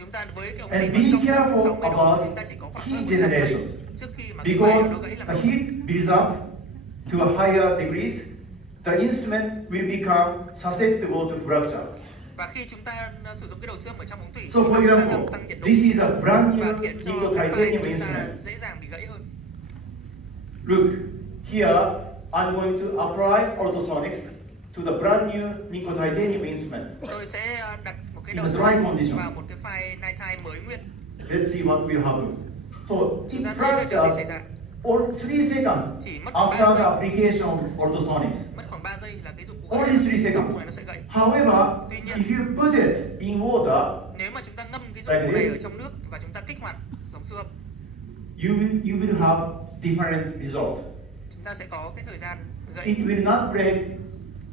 Chúng ta với cái ống And kính be vận công careful 60 độ, about chúng ta chỉ có khoảng heat hơn 100 giây generation. trước khi mà cái Because file nó gãy làm the đổ. heat builds up to a higher degrees, the instrument will become susceptible to fracture. Và khi chúng ta sử dụng cái đầu xương ở trong ống thủy, So for nó làm example, tăng nhiệt độ this is a brand và new khiến cho nickel cái file titanium chúng ta instrument. dễ dàng bị gãy hơn. Look, here I'm going to apply ultrasonics to the brand new nickel titanium instrument. Tôi sẽ đặt một cái In đầu the xương dry condition. vào một cái file nighttime mới nguyên. Let's see what will happen. So Chúng it ta thấy là điều gì xảy fractures ra? on 3 seconds Chỉ mất khoảng after 3 the giây. application of ultrasonics. Mất khoảng 3 giây là cái dụng cụ Only 3 dụng cụ seconds. này nó sẽ gãy. However, Tuy nhiên, if you put it in water, nếu mà chúng ta ngâm cái dụng cụ này ở trong nước và chúng ta kích hoạt dòng siêu âm, you will have different result. chúng ta sẽ có cái thời gian gãy. It will not break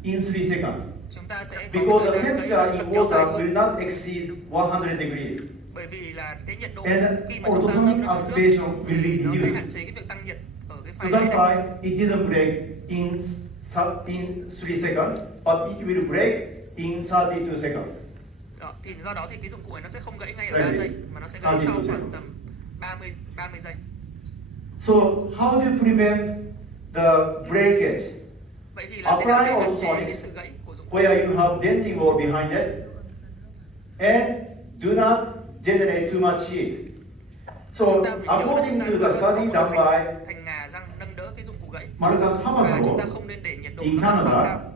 in 3 seconds Chúng ta sẽ có because cái the thời gian temperature gãy in kéo dài water hơn. will not exceed 100 degrees. Bởi vì là cái nhiệt độ And khi mà chúng ta ngâm ultrasonic nó trong nước activation will thì nó sẽ reduce. hạn chế cái việc tăng nhiệt ở cái So file that's này. why it didn't break in 3 seconds, but it will break in 32 seconds. Đó, thì do đó thì cái dụng cụ này nó sẽ không gãy ngay ở Right. 3 giây mà nó sẽ gãy 32 sau khoảng seconds. tầm 30 giây. So how do you prevent the breakage? Vậy thì làm thế nào để Apply hạn chế cái ultrasonics sự gãy của dụng cụ? where you have denting wall behind it, and do not generate too much heat. So Chúng ta phải nhớ là according chúng to ta the luôn có study một done by thành ngà răng nâng đỡ cái dụng cụ gãy. Marcus Và chúng ta Hammer's không nên để nhiệt độ in nó tăng quá Canada, cao.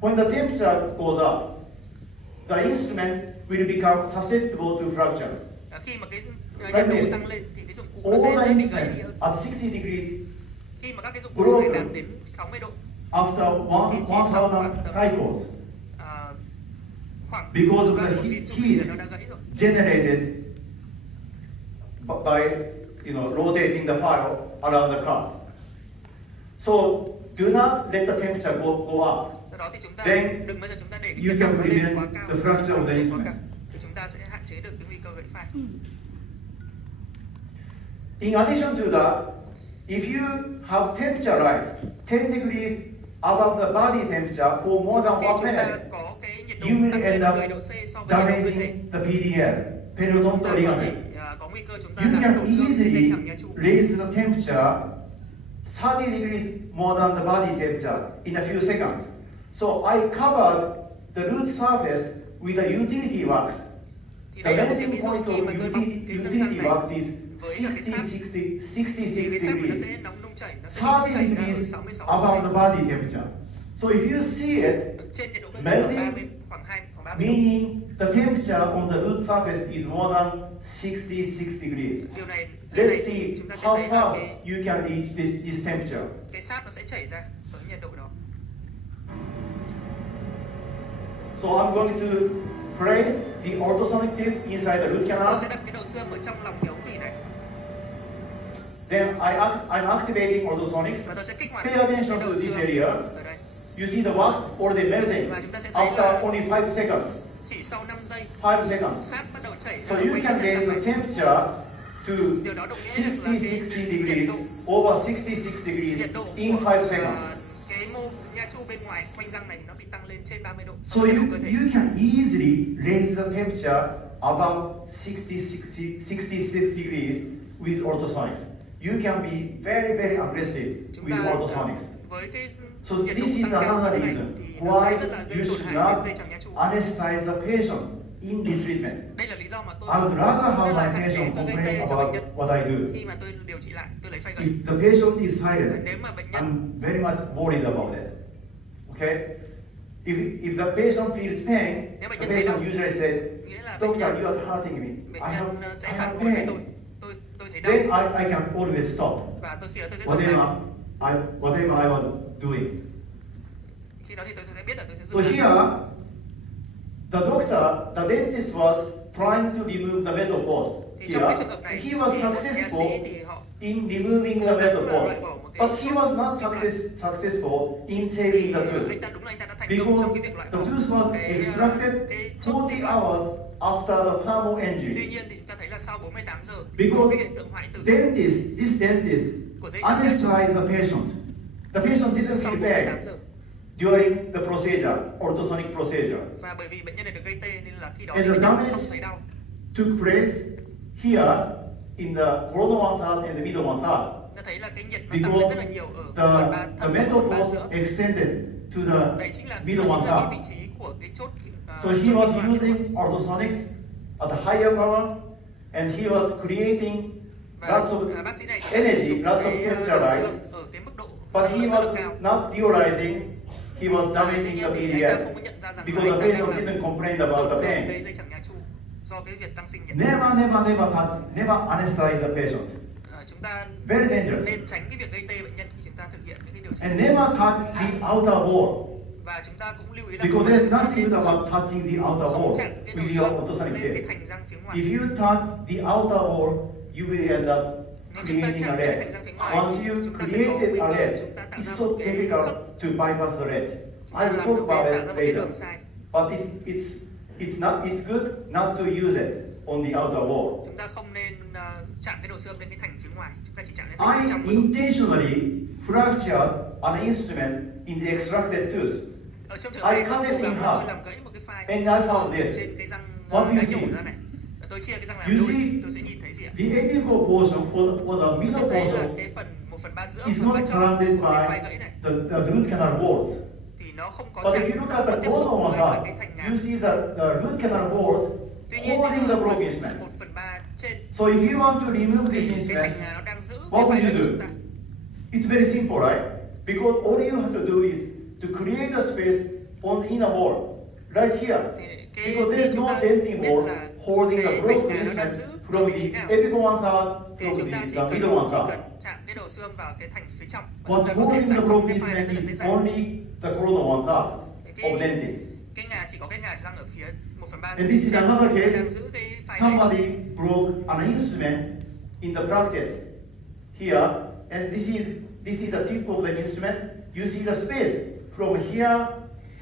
when the temperature goes up, the instrument will become susceptible to fracture. Khi mà cái Right nhiệt độ there. tăng lên thì cái dụng cụ nó All sẽ the dễ bị gãy đi instruments hơn. at 60 degrees Khi mà các cái dụng cụ này đạt đến 60 độ after thì chỉ sau 1,000 khoảng tầm cycles khoảng because of gần the 1.000 chu kỳ là nó đã gãy rồi. generated by rotating the file around the card. So do not let the temperature go up. Do đó thì chúng ta Then đừng bao giờ chúng ta để cái you nhiệt độ can nó lên prevent quá cao, the fracture of the lên quá instrument. cao thì chúng ta sẽ hạn chế được cái nguy cơ gãy file. In addition to that, if you have temperature rise 10 degrees above the body temperature for more than Khi 1 chúng ta minute, có cái nhiệt độ you will tăng lên end 10 độ up C so với nhiệt độ cơ thể, damaging the PDL, chúng periodontal ta có thể ligament. có nguy cơ chúng ta You làm can tổn thương dây easily chằng nha chu. raise the temperature 30 degrees more than the body temperature in a few seconds. So I covered the root surface with a utility wax. Thì The đây là một cái melting ví dụ point khi of mà tôi bọc cái dân răng utility này wax is với cả cái sáp, 66 thì cái sáp nó degrees, sẽ nóng nung chảy, nó sẽ nung 30 chảy ra ở degrees 66 above the độ body temperature. So if you see it, C. Trên nhiệt độ cơ thể khoảng melting, 30 khoảng 30 độ. meaning the temperature on the root surface is more than 66 degrees. Điều này Let's thì see chúng ta sẽ how thấy là fast cái you can reach this temperature. sáp nó sẽ chảy ra ở nhiệt độ đó. So I'm going to place the ultrasonic tip inside the root Tôi canal. sẽ đặt cái đầu xương ở trong lòng cái ống thủy này Then I'm activating ultrasonics. và tôi sẽ kích hoạt Pay cái attention to đầu this xương area. ở đây. You see the wax already melting Và chúng ta sẽ thấy after là only 5 seconds. chỉ sau 5 giây 5 seconds. sáp bắt đầu chảy So ra you quanh can cái chân raise răng the này. temperature to Điều đó đồng nghĩa được là 60 cái nhiệt degrees độ over 66 nhiệt degrees độ in của 5 seconds. cái mô nha chu bên ngoài quanh răng này nó bị tăng lên trên 30 độ so So với you, nhiệt độ cơ thể. you can easily raise the temperature above 66 degrees with ultrasonics. You can be very, very aggressive Chúng with ta ultrasonics. với cái So nhiệt độ this is tăng cao như another thế này reason thì nó why sẽ rất là gây you tổn should hại đến not dây chằng nha chu. anesthetize the patient in this treatment. Đây là lý do mà tôi I would rather have rất là my hạn chế patient tôi gây complain tê cho bệnh about nhân what I do. khi mà tôi điều trị lại, tôi lấy phay gãy. If the patient is silent, Nếu mà bệnh nhân I'm very much worried about it. Okay? If the patient feels pain, Nếu bệnh the nhân thấy đau, patient usually say, nghĩa là bệnh doctor, nhân you are hurting me. bệnh I nhân have sẽ phản hồi với pain. tôi thấy đau Then I can always stop và khi đó tôi sẽ dừng lại. whatever I was doing. Khi đó thì tôi sẽ biết là tôi sẽ So dừng lại. here, the dentist was trying to remove the metal post. Thì Here, trong cái trường hợp này, he was thì nha sĩ successful thì họ in removing the metal cố gắng post, loại bỏ một cái but he chốt was not kim loại. successful in saving Thì the anh tooth ta đúng là anh ta đã thành công because trong cái việc loại the bỏ tooth was cái extracted chốt 40 kim loại. hours after the thermal Tuy injury. nhiên thì chúng ta thấy là sau 48 giờ thì có Because cái hiện tượng hoại tử this dentist của dây chẳng anesthesized the patient. The patient didn't sau feel 48 pain giờ. during the procedure, orthosonic procedure. Và bởi vì bệnh nhân này được gây tê nên là khi đó And thì the bệnh nhân damage không thấy đau. took place here in the coronal one third and the middle one third. Ta thấy là cái nhiệt nó tăng lên rất là Because nhiều ở phần ba the thấp và metal phần ba post giữa. extended to the Đây chính là middle one cái third. vị trí của cái chốt So he chốt was kim loại. using orthosonics at a higher power, and he was creating Và lots of bác sĩ này thì đã sử energy, dụng lots of cái pressure, đầu right? xương ở cái mức độ But he rất là was cao. not realizing he was Tuy damaging nhiên the thì anh ta PDS không có nhận ra rằng because là the anh ta đang patient làm didn't complain about tổn the thương pain. cái dây chằng nhá chu do cái việc tăng sinh nhiệt. Never anesthetize the patient. Chúng ta Very dangerous. nên tránh cái việc gây tê bệnh nhân khi chúng ta thực hiện những cái điều trị. And never touch the outer wall Và chúng ta cũng lưu ý là because không bao giờ there's chúng ta nothing nên good about touching the outer không wall chặn cái đầu with your xương orthosonic lên cái tape. thành răng phía ngoài. If you touch the outer wall, you will end up Nếu chúng ta creating a chặn cái red. thành răng phía ngoài Once thì you chúng ta sẽ có nguy created a cơ red, chúng ta tạo it's ra so một cái difficult khớp. to bypass the red. Chúng I ta will làm talk một about cái tạo it ra một cái later. đường sai. But it's good not to use it on the outer wall. Chúng ta không nên chạm cái đầu xương lên cái thành phía ngoài. Chúng ta chỉ chạm lên thành phía I trong thôi. intentionally fractured an instrument in the extracted tooth, Ở trong trường hợp này I tôi cut cố it in gắng là half. tôi làm gãy một cái file And I found this. trên cái răng What do you đã nhổ see? ra này. Và tôi chia cái răng làm You đôi, see, tôi sẽ nhìn thấy gì ạ? the apical portion for the Tôi middle sẽ thấy là portion cái phần 1/3 giữa, is phần 3 not trong surrounded của cái by file gãy này the root canal walls. thì nó không có But chạm, if you look không at có the tiếp xúc corner với one lại cái part, thành you ngàn. see the root canal walls Tuy nhiên holding the thì broken ở instrument. 1/3 trên So if you want to remove thì this cái instrument, thành ngàn nó đang giữ what cái file would gãy you của do? chúng ta. It's very simple, right? Because all you have to do is to create a space on the inner wall, right here. Thì cái Because khi there's chúng no ta denting biết wall là holding cái the thành broken ngàn nó đang instrument giữ ở from vị trí the nào apical one side thì to chúng ta the middle one chỉ side. cần chạm cái đầu xương vào cái thành phía trong và chúng What's ta có thể holding giải the phóng broken cái file này rất là instrument dễ is dàng. only the coronal one side of denting. Cái ngà chỉ có cái ngà răng ở phía 1/3 And this is trên another nó case. đang giữ cái file gãy. Somebody broke an instrument in the practice here, and this is the tip of the instrument. You see the space from here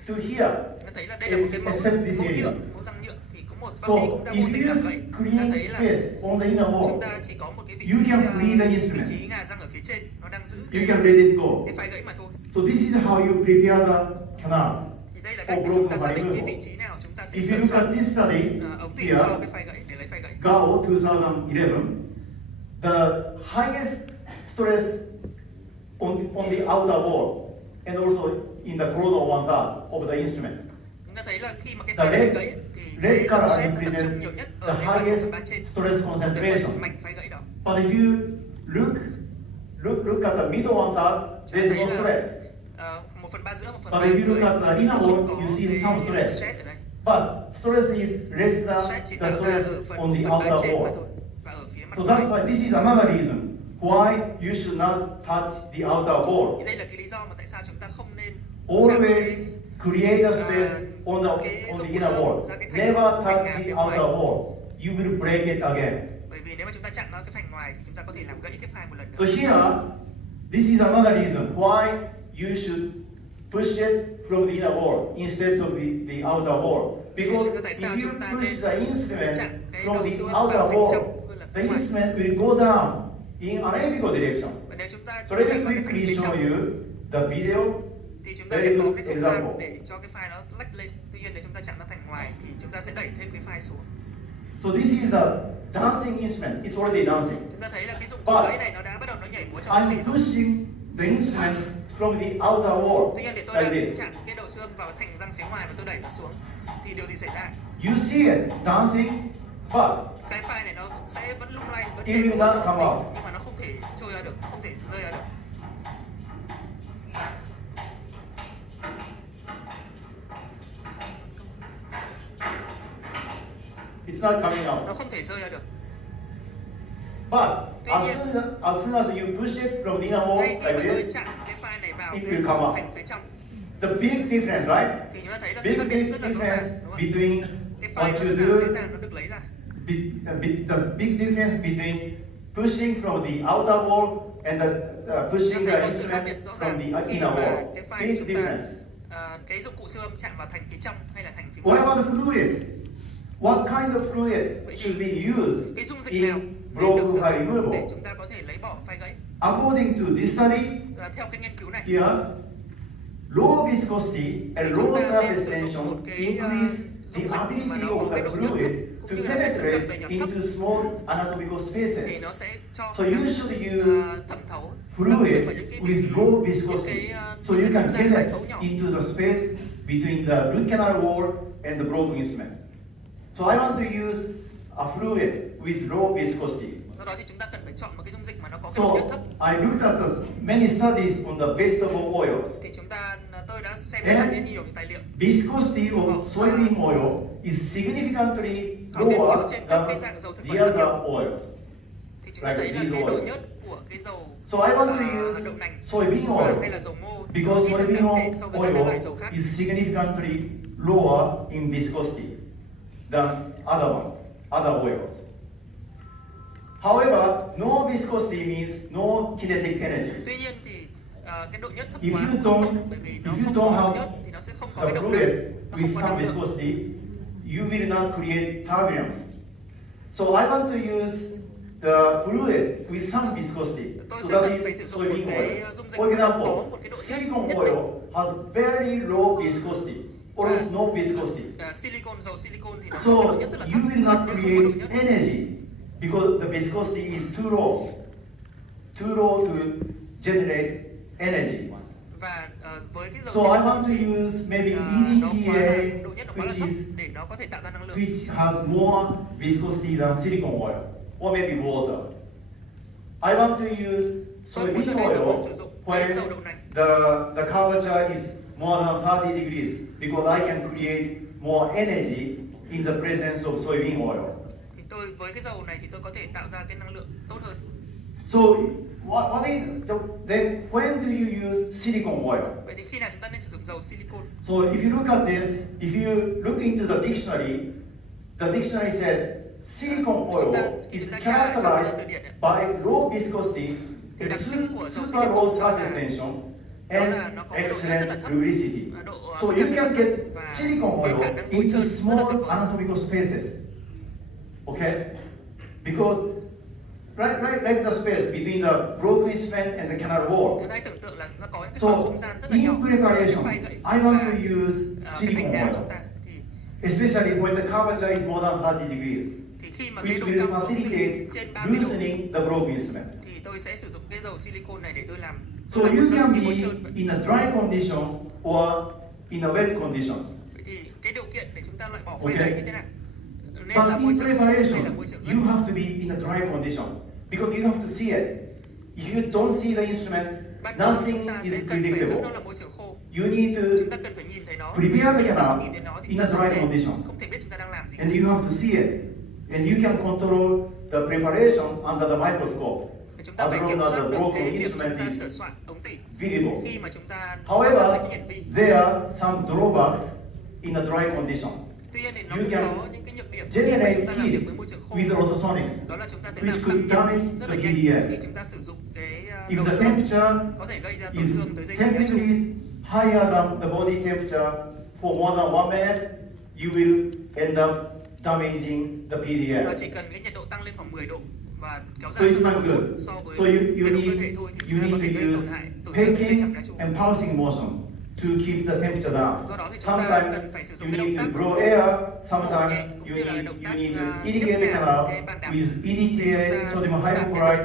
to here. Nó thấy là đây là một cái mẫu Except this mẫu area. nhựa, mẫu răng nhựa thì có một bác So sĩ cũng đã vô if tình you làm gãy. Ta create thấy là space on the inner chúng wall, ta chỉ có một cái vị you trí can free the vị instrument. trí ngà răng ở phía trên nó đang giữ You can let it go. cái file gãy mà thôi. So this is how you prepare the canal. Thì đây là cách để chúng ta xác định cái vị trí nào chúng ta sẽ If sửa you look soạn at this study ống tìm here, cho cái file gãy để lấy file gãy. Gao 2011, the highest stress on the outer wall and also in the coronal one third of the instrument. Chúng ta thấy là khi mà cái The file này bị red, gãy thì red cái color stress tập trung represents nhiều nhất the ở cái phần highest 1/3 trên stress cái phần concentration. mảnh file gãy đó. But if you look at the middle one third, Chúng ta there is thấy no là stress. 1/3 giữa, 1/3 But if you dưới look at the thì inner không wall, có you see some cái stress. stress ở đây. But stress is less than Stress chỉ the tạo ra ở stress phần on the 1/3 outer trên mà wall. thôi và ở phía mặt So ngoài. that's why this is another reason why you should not touch the outer Thì wall. đây là cái lý do mà tại sao chúng ta không nên Always create a space on the dụng inner xương wall. ra cái thành Never ngà touch phía the ngoài. outer wall. You will break it again. Bởi vì nếu mà chúng ta chặn nó cái phần ngoài thì chúng ta có thể làm gãy cái file một lần So nữa. here, this is another reason why you should push it from the inner wall instead of the outer wall. Because Tại sao if you chúng ta push nên the instrument chặn cái from đầu the xương outer vào thành wall, trong hơn là the phía ngoài. instrument will go down in an apical direction. Và nếu chúng ta So let chặn me vào cái thành quickly phía show trong you the video. thì chúng ta Very sẽ có good cái không gian example. để cho cái file nó lách lên. Tuy nhiên nếu chúng ta chặn nó thành ngoài thì chúng ta sẽ đẩy thêm cái file xuống. So this is a dancing instrument. It's already dancing. Chúng ta thấy là cái dụng But cụ gãy này nó đã bắt đầu nó nhảy múa trong không khí I'm rồi. pushing the instrument from the outer wall Tuy nhiên để tôi like đang this. chặn cái đầu xương vào thành răng phía ngoài và tôi đẩy nó xuống thì điều gì xảy ra? You see it dancing, but Cái file này nó sẽ vẫn lung lay, vẫn It nhảy will múa not trong come không out. khí nhưng mà nó không thể trôi ra được, không thể rơi ra được. It's not coming nó out. không thể rơi ra được. But Tuy as nhiên, soon as you push it from the inner wall ngay khi like mà tôi this, chạm cái file này vào it cái will come out. thành phía trong The big difference, right? thì chúng ta thấy nó sẽ Big khác biệt rất là rõ difference ràng, đúng không? between Cái what file nó you rất do, là dễ dàng nó được lấy ra. the big difference between pushing from the outer wall and pushing Chúng ta the thấy có sự khác biệt instrument rõ from ràng the khi inner mà wall. cái file Big chúng ta difference. cái dụng cụ siêu âm chạm vào thành phía trong hay là thành phía What ngoài. about the fluid? What kind of fluid should be used Cái dung dịch nào in nên được broken sử file dụng removal? để chúng ta có thể lấy bỏ file gãy. According to this study, Và theo cái nghiên cứu này here, low viscosity and thì low chúng ta nên surface sử dụng tension một cái increase dung the dịch mà ability nó of có cái the độ nhớt thấp fluid to cũng như là cái sự cân bề penetrate nhợt thấp into small anatomical thì spaces. nó sẽ cho So you should use thẩm thấu fluid vào những cái vị with trí, low những viscosity, cái so you cái can không gian get giải it phẫu nhỏ. into the space between the root canal wall and the broken instrument. So I want to use a fluid with low viscosity. Do đó thì chúng ta cần phải chọn một cái dung dịch mà nó có cái độ nhớt thấp. So I looked at the many studies on the vegetable oils. Thì tôi đã xem rất là nhiều những tài liệu. Viscosity of soybean oil is significantly Họ nghiên cứu lower trên các than cái dạng dầu thực the vật other khác. oil. Thì chúng ta thấy là cái độ nhớt của cái dầu So I want to use đậu nành soybean oil hay là dầu ngô because ít hơn soybean đáng kể so với các cái loại dầu oil khác. is significantly lower in viscosity than other oils. However, no viscosity means no kinetic energy. Tuy nhiên thì cái độ nhớt thấp If quá you cũng không tốt don't, bởi vì if nó you không don't có độ have nhớt thì nó sẽ không có the cái động fluid lực, nó không with có some năng lượng. viscosity, you will not create turbulence. So I want to use the fluid with some viscosity. Tôi So sẽ that cần phải is sử dụng một soybean cái oil. dung dịch For mà nó có example, một cái độ nhớt silicon nhất oil định. has very low viscosity, almost no viscosity. Dầu silicon thì nó có So cái độ nhớt rất là you thấp, will not nhưng không có độ create nhớt. energy because the viscosity is too low to generate energy. Và với cái dầu So I want silicon to thì use maybe nó quá là EDTA, độ nhớt nó quá là which thấp is để nó có thể tạo ra năng lượng. which has more viscosity than silicon oil, or maybe water. I want to use soybean oil when the curvature is more than 30 degrees because I can create more energy in the presence of soybean oil. Thì với cái dầu này thì tôi có thể tạo ra cái năng lượng tốt hơn. So then when do you use silicon oil? Vậy thì khi nào chúng ta nên sử dụng dầu silicon? So if you look at this, if you look into the dictionary says silicon oil is characterized by low viscosity and super low surface tension and excellent lubricity. So you can get silicon oil into small anatomical spaces. Okay? Because like the space between the broken instrument and the canal wall. Chúng ta hãy tưởng tượng là nó có những cái khoảng So không gian rất là nhỏ in giữa cái preparation, file gãy I want to và use cái silicon thành đàn oil, chúng ta. Thì especially when the curvature is more than 30 degrees, khi mà cái which độ will cong facilitate trên 30 độ loosening the broken instrument. thì tôi sẽ sử dụng cái dầu silicon này để tôi làm So you can cái be môi trơn vậy. in a dry condition or in a wet condition. Vậy thì cái điều kiện để chúng ta loại bỏ Okay. file gãy như thế nào? Nên là But môi in trường khô hay là preparation, môi trường you ướt? have to be in a dry condition because you have to see it. If you don't see the instrument, Ban đầu nothing chúng ta is sẽ cần phải giữ predictable. nó là môi trường khô. You need to Chúng ta cần phải nhìn thấy nó. prepare the Khi mà canal không nhìn thấy nó thì in chúng a ta không dry thể- condition. không thể biết chúng ta đang làm gì. And you have to see it. And you can control the preparation under the microscope Thì chúng ta as phải long kiểm as soát the được broken cái việc chúng instrument ta is sửa soạn ống tỉ visible. khi mà chúng ta phát However, ra cái hiển vi. there are some drawbacks in a dry condition. Tuy nhiên thì nó You cũng can có những cái nhược điểm khi mà Generate chúng ta làm việc heat với môi trường khô. with ultrasonics, Đó là chúng ta sẽ which làm could tăng damage nhiệt rất là the nhanh PDA. khi chúng ta sử dụng cái If đầu the siêu âm, temperature có thể gây ra tổn is thương tới dây 10 chẳng nhĩ trung. degrees higher than the body temperature for more than 1 minute, you will end up damaging the Và PDA. chỉ cần cái nhiệt độ tăng lên khoảng 10 độ và kéo So dài it's trong not một good. phút so với So nhiệt độ cơ thể need thôi thì you chúng ta có need thể to gây use tổn thương tới dây chẳng nhĩ taking trung. and pulsing motion to keep the temperature down. Do đó thì chúng ta Sometimes cần phải sử dụng you cái need động to tác blow thổi air. nhẹ Sometimes cũng you như là need động you tác need to tiếp irrigate the theo canal cái bàn đạp with để EDTA chúng ta sodium giảm nhiệt độ. hydrochloride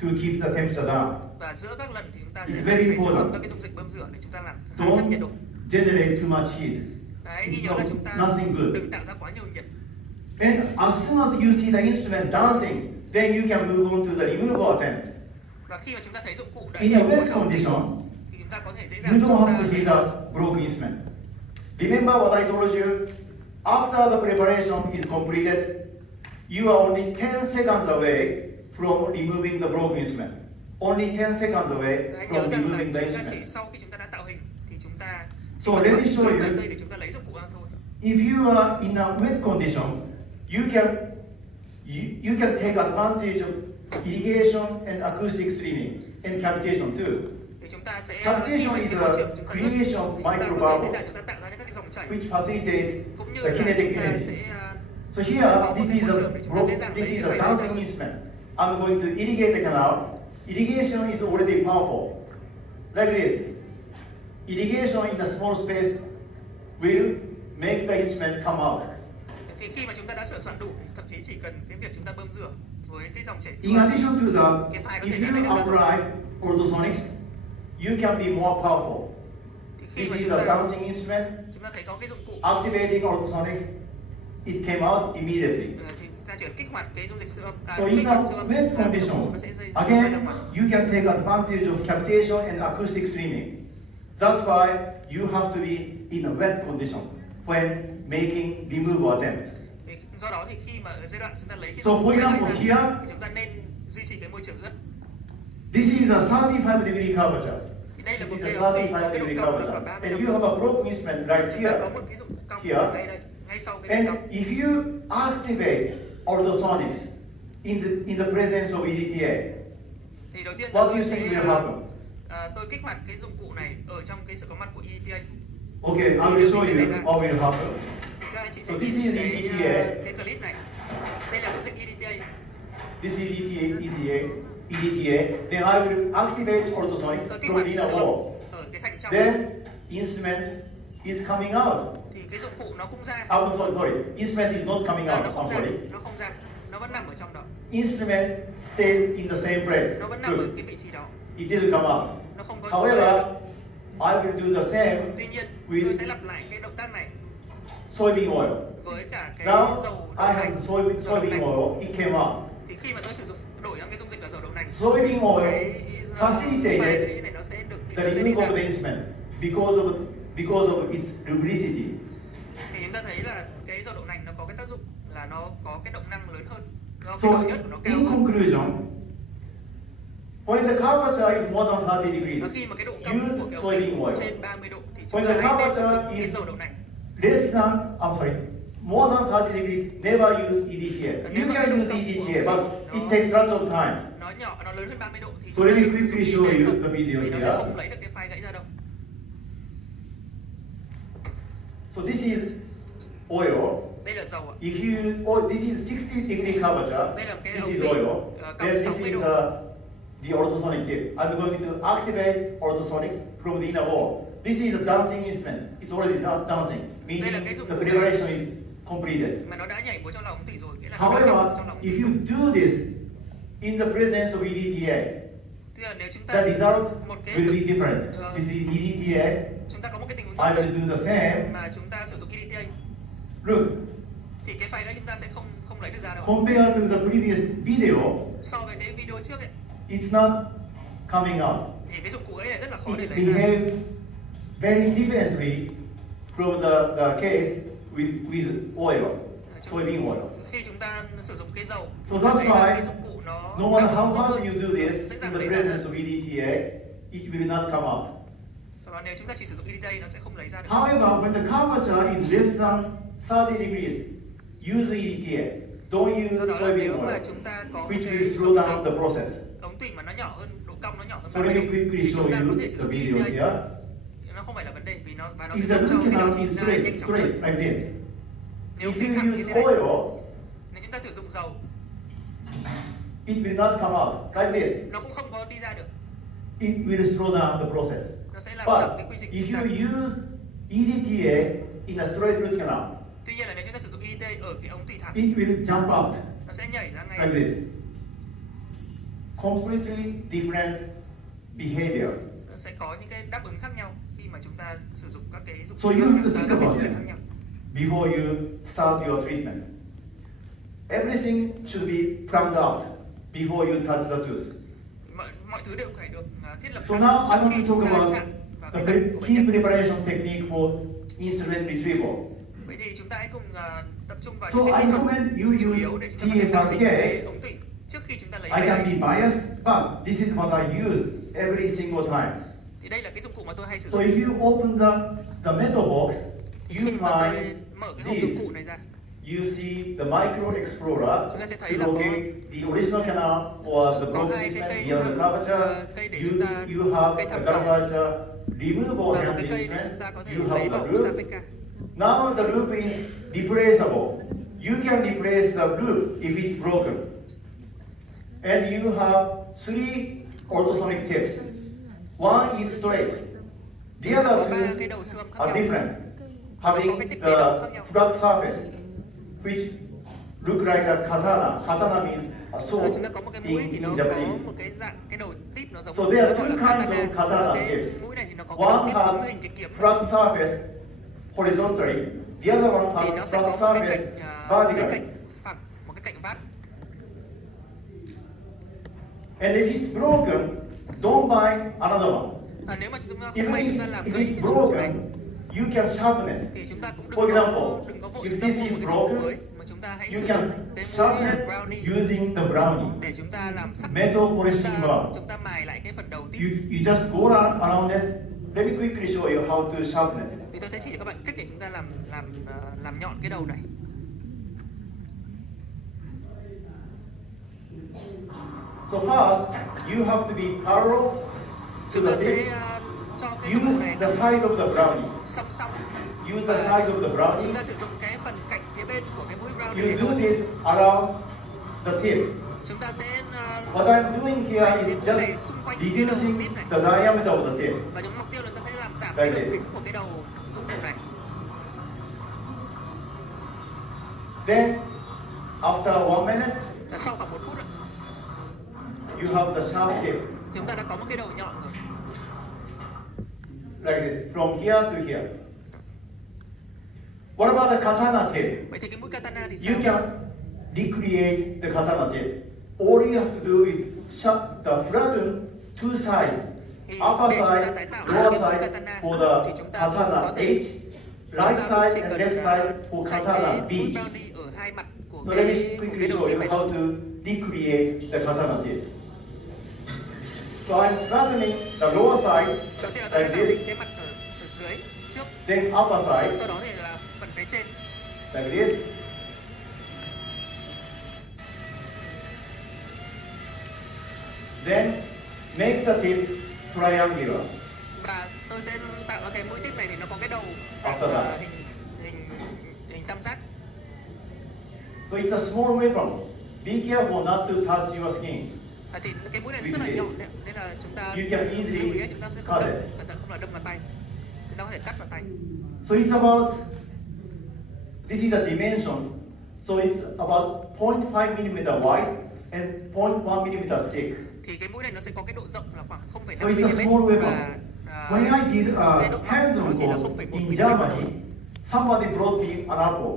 to keep the temperature down. Và giữa các lần thì chúng ta sẽ It's cần very phải sử important. dụng các cái dung dịch bơm rửa để chúng ta làm hạ thấp nhiệt độ. Don't generate too much heat. Đấy, ghi It's nhớ là chúng ta nothing good. đừng tạo ra quá nhiều nhiệt. And as soon as you see the instrument dancing, then you can move on to the removal attempt. Và khi mà chúng ta thấy dụng cụ đã In a chịu wet môi trường condition, thì chúng ta có thể dễ you dàng don't chúng have ta to see the broken instrument. Remember what I told you? After the preparation is completed, you are only 10 seconds away from removing the broken instrument. Only 10 seconds away Hãy nhớ from rằng là removing the chúng ta chỉ instrument. sau khi chúng ta đã tạo hình thì chúng ta chỉ So cần let me mất show vài you. giây để chúng ta lấy dụng cụ ra thôi. If you are in a wet condition, you can take advantage of irrigation and acoustic streaming and cavitation too. Thì chúng ta sẽ Cavitation khi is cái môi a trường chúng ta ướt, creation thì of chúng ta có thể dễ microbubbles dàng chúng ta tạo ra những các cái dòng chảy which facilitate cũng như the là kinetic chúng ta energy. sẽ So có here, một this cái is môi a trường để chúng ta dễ dàng lấy this is những a cái dancing instrument. I'm going to irrigate the canal. Irrigation is already powerful. Like this. Irrigation in a small space will make the instrument come out. Thì khi mà chúng ta đã sửa soạn đủ thì thậm chí chỉ cần cái việc chúng ta bơm rửa với cái dòng chảy In xương. addition to that, Cái file có if thể lấy you ra rồi. apply ultrasonics, you can be more powerful. Thì khi This mà is chúng a ta dancing instrument. thấy có cái dụng cụ Activating ultrasonics, it came out immediately. thì chúng ta chỉ cần kích hoạt cái dung dịch siêu âm, So in kích a hoạt siêu âm wet là cái dụng cụ condition, nó sẽ rơi ra again, ngoài. you can take advantage of cavitation and acoustic streaming. That's why you have to be in a wet condition when making removal attempts. Thì do đó thì khi mà ở giai đoạn chúng ta lấy cái So dụng cụ for ra example here, thì chúng ta nên duy trì cái môi trường ướt. this is a 35-degree curvature. Thì đây là This một is cái a ống tùy có cái 35-degree độ cong là curvature. khoảng 30 And you have a broken instrument right chúng ta có here. một cái dụng cong Here. ở đây ngay sau cái độ And cong. if you activate ultrasonics in the presence of EDTA, Thì đầu tiên what do tôi you sẽ think will happen? tôi kích hoạt cái dụng cụ này ở trong cái sự có mặt của EDTA. Okay, I will show you what will happen. Các anh chị So thấy this is cái clip này. Đây là dung dịch EDTA. This is EDTA. Then I will activate ultrasonics Tôi kích from hoạt the siêu inner âm wall. ở cái thành trong. Then instrument is coming out. Thì cái dụng cụ nó cũng ra. I'm sorry. Instrument is not coming out. Nó I'm không ra, sorry. nó không ra, nó vẫn nằm ở trong đó, Instrument stays in the same place. nó vẫn nằm ở Good. cái vị trí đó, It didn't come out. nó không có However, I will do the same Tuy nhiên with tôi sẽ lặp lại cái động tác này soybean oil. với cả cái Now dầu I đậu have nành. soybean Dầu đậu nành. oil. It came out. Thì khi mà tôi sử dụng đổi sang cái dung dịch là dầu đậu nành, Soybean oil cái pha facilitated đấy này nó sẽ được the nó sẽ đi removal ra. of the instrument because of its lubricity. Thì chúng ta thấy là cái dầu đậu nành nó có cái tác dụng là nó có cái động năng lớn hơn, do cái So độ nhớt của nó cao in hơn. conclusion, when the curvature is more than 30 Và degrees, khi mà cái độ cong của use cái ống soybean tùy oil. trên 30 độ thì When chúng the ta hãy nên sử dụng curvature cái is dầu đậu nành. less than, more than 30 degrees, never use EDTA. Nếu You mà cái can độ use cong của EDTA, ống but tùy it takes lots of time. nó nhỏ, nó lớn hơn 30 độ thì So chúng ta let me đừng sử dụng quickly show EDTA you không, the video vì nó here. sẽ không lấy được cái file gãy ra đâu. So this is oil. Đây là dầu ạ. If you, this is 60 degree curvature. Đây là cái This ống is tùy, oil. cong Then this 60 is độ. the ultrasonic tip. I'm going to activate ultrasonics from the inner wall. This is a dancing instrument. It's already dancing, meaning Đây là cái dụng the cụ preparation is completed. mà nó đã nhảy múa trong lòng ống tủy rồi, nghĩa là nó đã However, ngập trong lòng ống if tủy you rồi. do this in the presence of EDTA, Tức là nếu chúng ta the result một cái will be different. Ờ. This is EDTA. chúng ta có một cái tình huống I tương tự will do the same. mà chúng ta sử dụng EDTA Look, thì cái file gãy chúng ta sẽ không lấy được ra đâu. compared to the previous video, So với cái video trước ấy it's not coming out. thì cái dụng cụ ấy này rất là khó để It lấy ra. behaves very differently from the case with oil, soybean oil. Khi chúng ta sử dụng cái dầu So chúng ta that's thấy là why cái dụng cụ nó No matter đáp how ứng tốt much hơn, you do dễ this in dàng the lấy ra presence hơn. of EDTA, it will not come out. Còn nếu chúng ta chỉ sử dụng EDTA nó sẽ không lấy ra được. However, when the curvature is less than 30 degrees, use EDTA. Don't use Do đó là soybean nếu mà oil, chúng ta có một which cái will slow down the process. ống tủy mà nó nhỏ hơn, độ cong nó nhỏ hơn So let 30 me độ quickly thì show chúng ta có you thể sử the dụng video EDTA. here. Nó không phải là vấn đề vì nó sẽ If the giúp cho root cái canal điều is chỉnh ra straight, nhanh chóng hơn. like this, Nếu if kích you thẳng như use thế này, oil, nếu chúng ta sử dụng dầu it will not come out like this. nó cũng không có đi ra được, It will slow down the process. nó sẽ làm chậm But cái quy trình if chúng ta. you use EDTA in a straight root canal, Tuy nhiên là nếu chúng ta sử dụng EDTA ở cái ống tủy thẳng it will jump out nó sẽ nhảy ra ngay. like this. Completely different behavior. Nó sẽ có những cái đáp ứng khác nhau khi mà chúng ta sử dụng các cái dụng So you have to các think cái about dung dịch it khác nhau. before you start your treatment. Everything should be planned out before you touch the tooth. Mọi thứ đều phải được thiết lập So sẵn now I trước want khi to chúng talk ta about chạm vào the cái răng của bệnh key nhân. preparation technique for instrument retrieval. Vậy thì chúng ta hãy cùng tập trung vào So những I cái kỹ thuật recommend you chủ use yếu để chúng ta có thể tạo hình TFRK. cái ống tủy trước khi chúng ta lấy I can máy. be biased, but this is what I use every single time. Thì đây là cái dụng cụ mà tôi hay sử So dụng. if you open the metal box, Khi you mà tôi find mở cái hộp dụng this. cụ này ra, You see the micro explorer chúng ta sẽ to thấy là locate the original canal or the có broken hai cái instrument cây near the curvature. cây để You, chúng ta you have cây a thăm dò curvature removable và một hand cái cây để instrument. chúng ta có thể You lấy have bỏ the của loop. APK. Now the loop is replaceable. You can replace the loop if it's broken. And you have three ultrasonic tips. One is straight. The Có other ba two cái đầu siêu âm khác are nhau. different, having cái thiết the kế đầu khác nhau. flat surface, which look like a katana. Katana means a sword Chúng ta có một cái mũi thì in nó có Japanese. một cái dạng cái đầu tip nó giống So there are nó gọi two là kinds of katana cái tips. mũi này thì nó có cái đầu One tip giống has hình cái kiếm flat surface horizontally. The other one thì has nó sẽ flat có một cái surface cạnh cái vertically. cạnh phẳng, một cái cạnh vát. And if it's broken, don't buy another one. Nếu mà chúng ta Even không may chúng if ta làm it gãy is cái dụng cụ này broken, you can sharpen it. thì chúng ta cũng For example, đừng có vội if chúng ta this mua is một cái dụng cụ broken, mới mà chúng ta hãy you sử can dụng cái sharpen mũi it brownie using the brownie. để chúng ta làm sắc, Metal polishing bar. chúng ta mài lại cái phần đầu tip. You just go around it. Let me quickly show you how to sharpen it. Thì tôi sẽ chỉ cho các bạn cách để chúng ta làm nhọn cái đầu này. So first, you have to be parallel to Chúng the ta sẽ tip. cho cái dụng cụ Use này the nó side of the brownie. song song. Use the side of the Chúng brownie. ta sử dụng cái phần cạnh phía bên của cái mũi brownie You này do thôi. this around the tip. Chúng ta sẽ What I'm doing here is just reducing the diameter of the tip. và những mục tiêu là ta sẽ làm giảm cái đường kính của cái đầu dụng cụ này. Then, after 1 minute, Và sau khoảng 1 phút you have the sharp tip, chúng ta đã có một cái đầu nhọn rồi. like this, from here to here. What about the katana tip? Vậy thì cái mũi katana thì sao? You can recreate the katana tip. All you have to do is shut the flatten two sides, Thì upper để chúng ta side, tái tạo lower cái mũi side katana for thì the chúng ta katana có thể H, right side and left side for tránh katana cái B. mũi brownie ở hai mặt của So let me cái quickly đầu show tip you này how thôi. to recreate the katana tip. So I'm flattening the lower side Đầu tiên là ta sẽ like tạo hình this, cái mặt ở dưới trước, then upper side sau đó thì là phần phía trên. like this. Then make the tip triangular. Và tôi sẽ tạo ra cái mũi tip này thì nó có cái đầu After that. hình tam giác. So it's a small weapon. Be careful not to touch your skin. Thì cái mũi này rất là nhọn đấy, nên là chúng ta You can easily lưu ý chúng ta sẽ không cut đâm, it. cẩn thận không là đâm vào tay. Chúng ta có thể cắt vào tay. So it's about, this is the dimension. So it's about 0.5 millimeter wide and 0.1 millimeter thick. Thì cái mũi này nó sẽ có cái độ rộng là khoảng So 0,5 it's a small mm weapon. và When I did a cái độ nặng của hands-on nó chỉ là course 0,1 in mm Germany, thôi. somebody brought me an apple.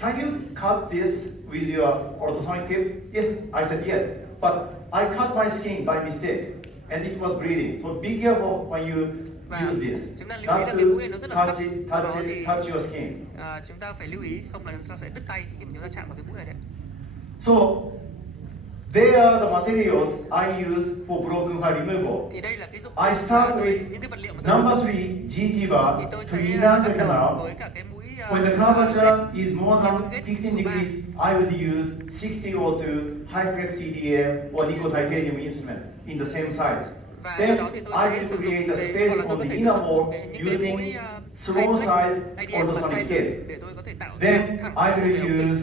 Can you cut this with your ultrasonic tip? Yes, I said yes. But I cut my skin by mistake and it was bleeding. So be careful when you Và use this. chúng ta lưu ý Not là to cái mũi này nó rất là sắc. touch it, Do đó touch thì it, touch your skin. chúng ta phải lưu ý không là chúng ta sẽ đứt tay khi mà chúng ta chạm vào cái mũi này đấy. So they are the materials I use for broken file removal. Thì đây là cái dụng I start with những cái vật liệu mà tôi number sử 3 dụng. GT bar Thì tôi to sẽ enlarge the bắt đầu canal. với cả cái mũi When the curvature is more than cái 15 số ba. degrees, I would use 6002 high flex CDM or nickel titanium instrument in the same size. Và Then sau đó thì tôi I sẽ will sử dụng create a cái, space hoặc là tôi on có the thể inner sử dụng wall những cái mũi using small size IDM và ultrasonic side tape. để tôi có thể tạo Then ra thẳng I một cái will ống tip. use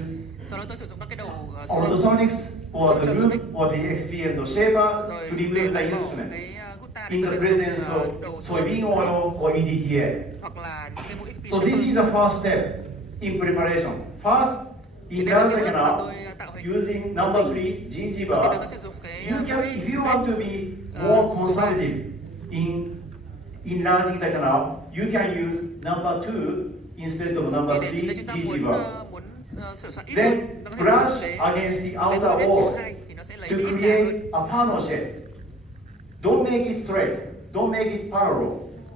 Sau đó tôi sử dụng các cái đầu siêu âm ultrasonics or the Ultrasonic. loop or the XPM the shaper rồi to để remove the tẩy bỏ instrument cái gutta in thì the tôi sẽ presence dùng of đầu siêu âm soybean oil or EDTA. hoặc là những cái mũi XP So this is the first step in preparation. First, enlarge the canal using number 3 GT Đầu tiên bar. là tôi sẽ dùng cái You can, mũi if you want to be more số ba. conservative in enlarging the canal, you can use number 2 instead of number Thì 3 nếu chúng ta GT muốn bar. muốn sửa soạn ít Then hơn, ta có thể sử dụng brush cái against the cái outer mũi số wall 2 thì nó sẽ lấy to đi ít nhà create hơn. a funnel shape. Don't make it straight. Don't make it parallel.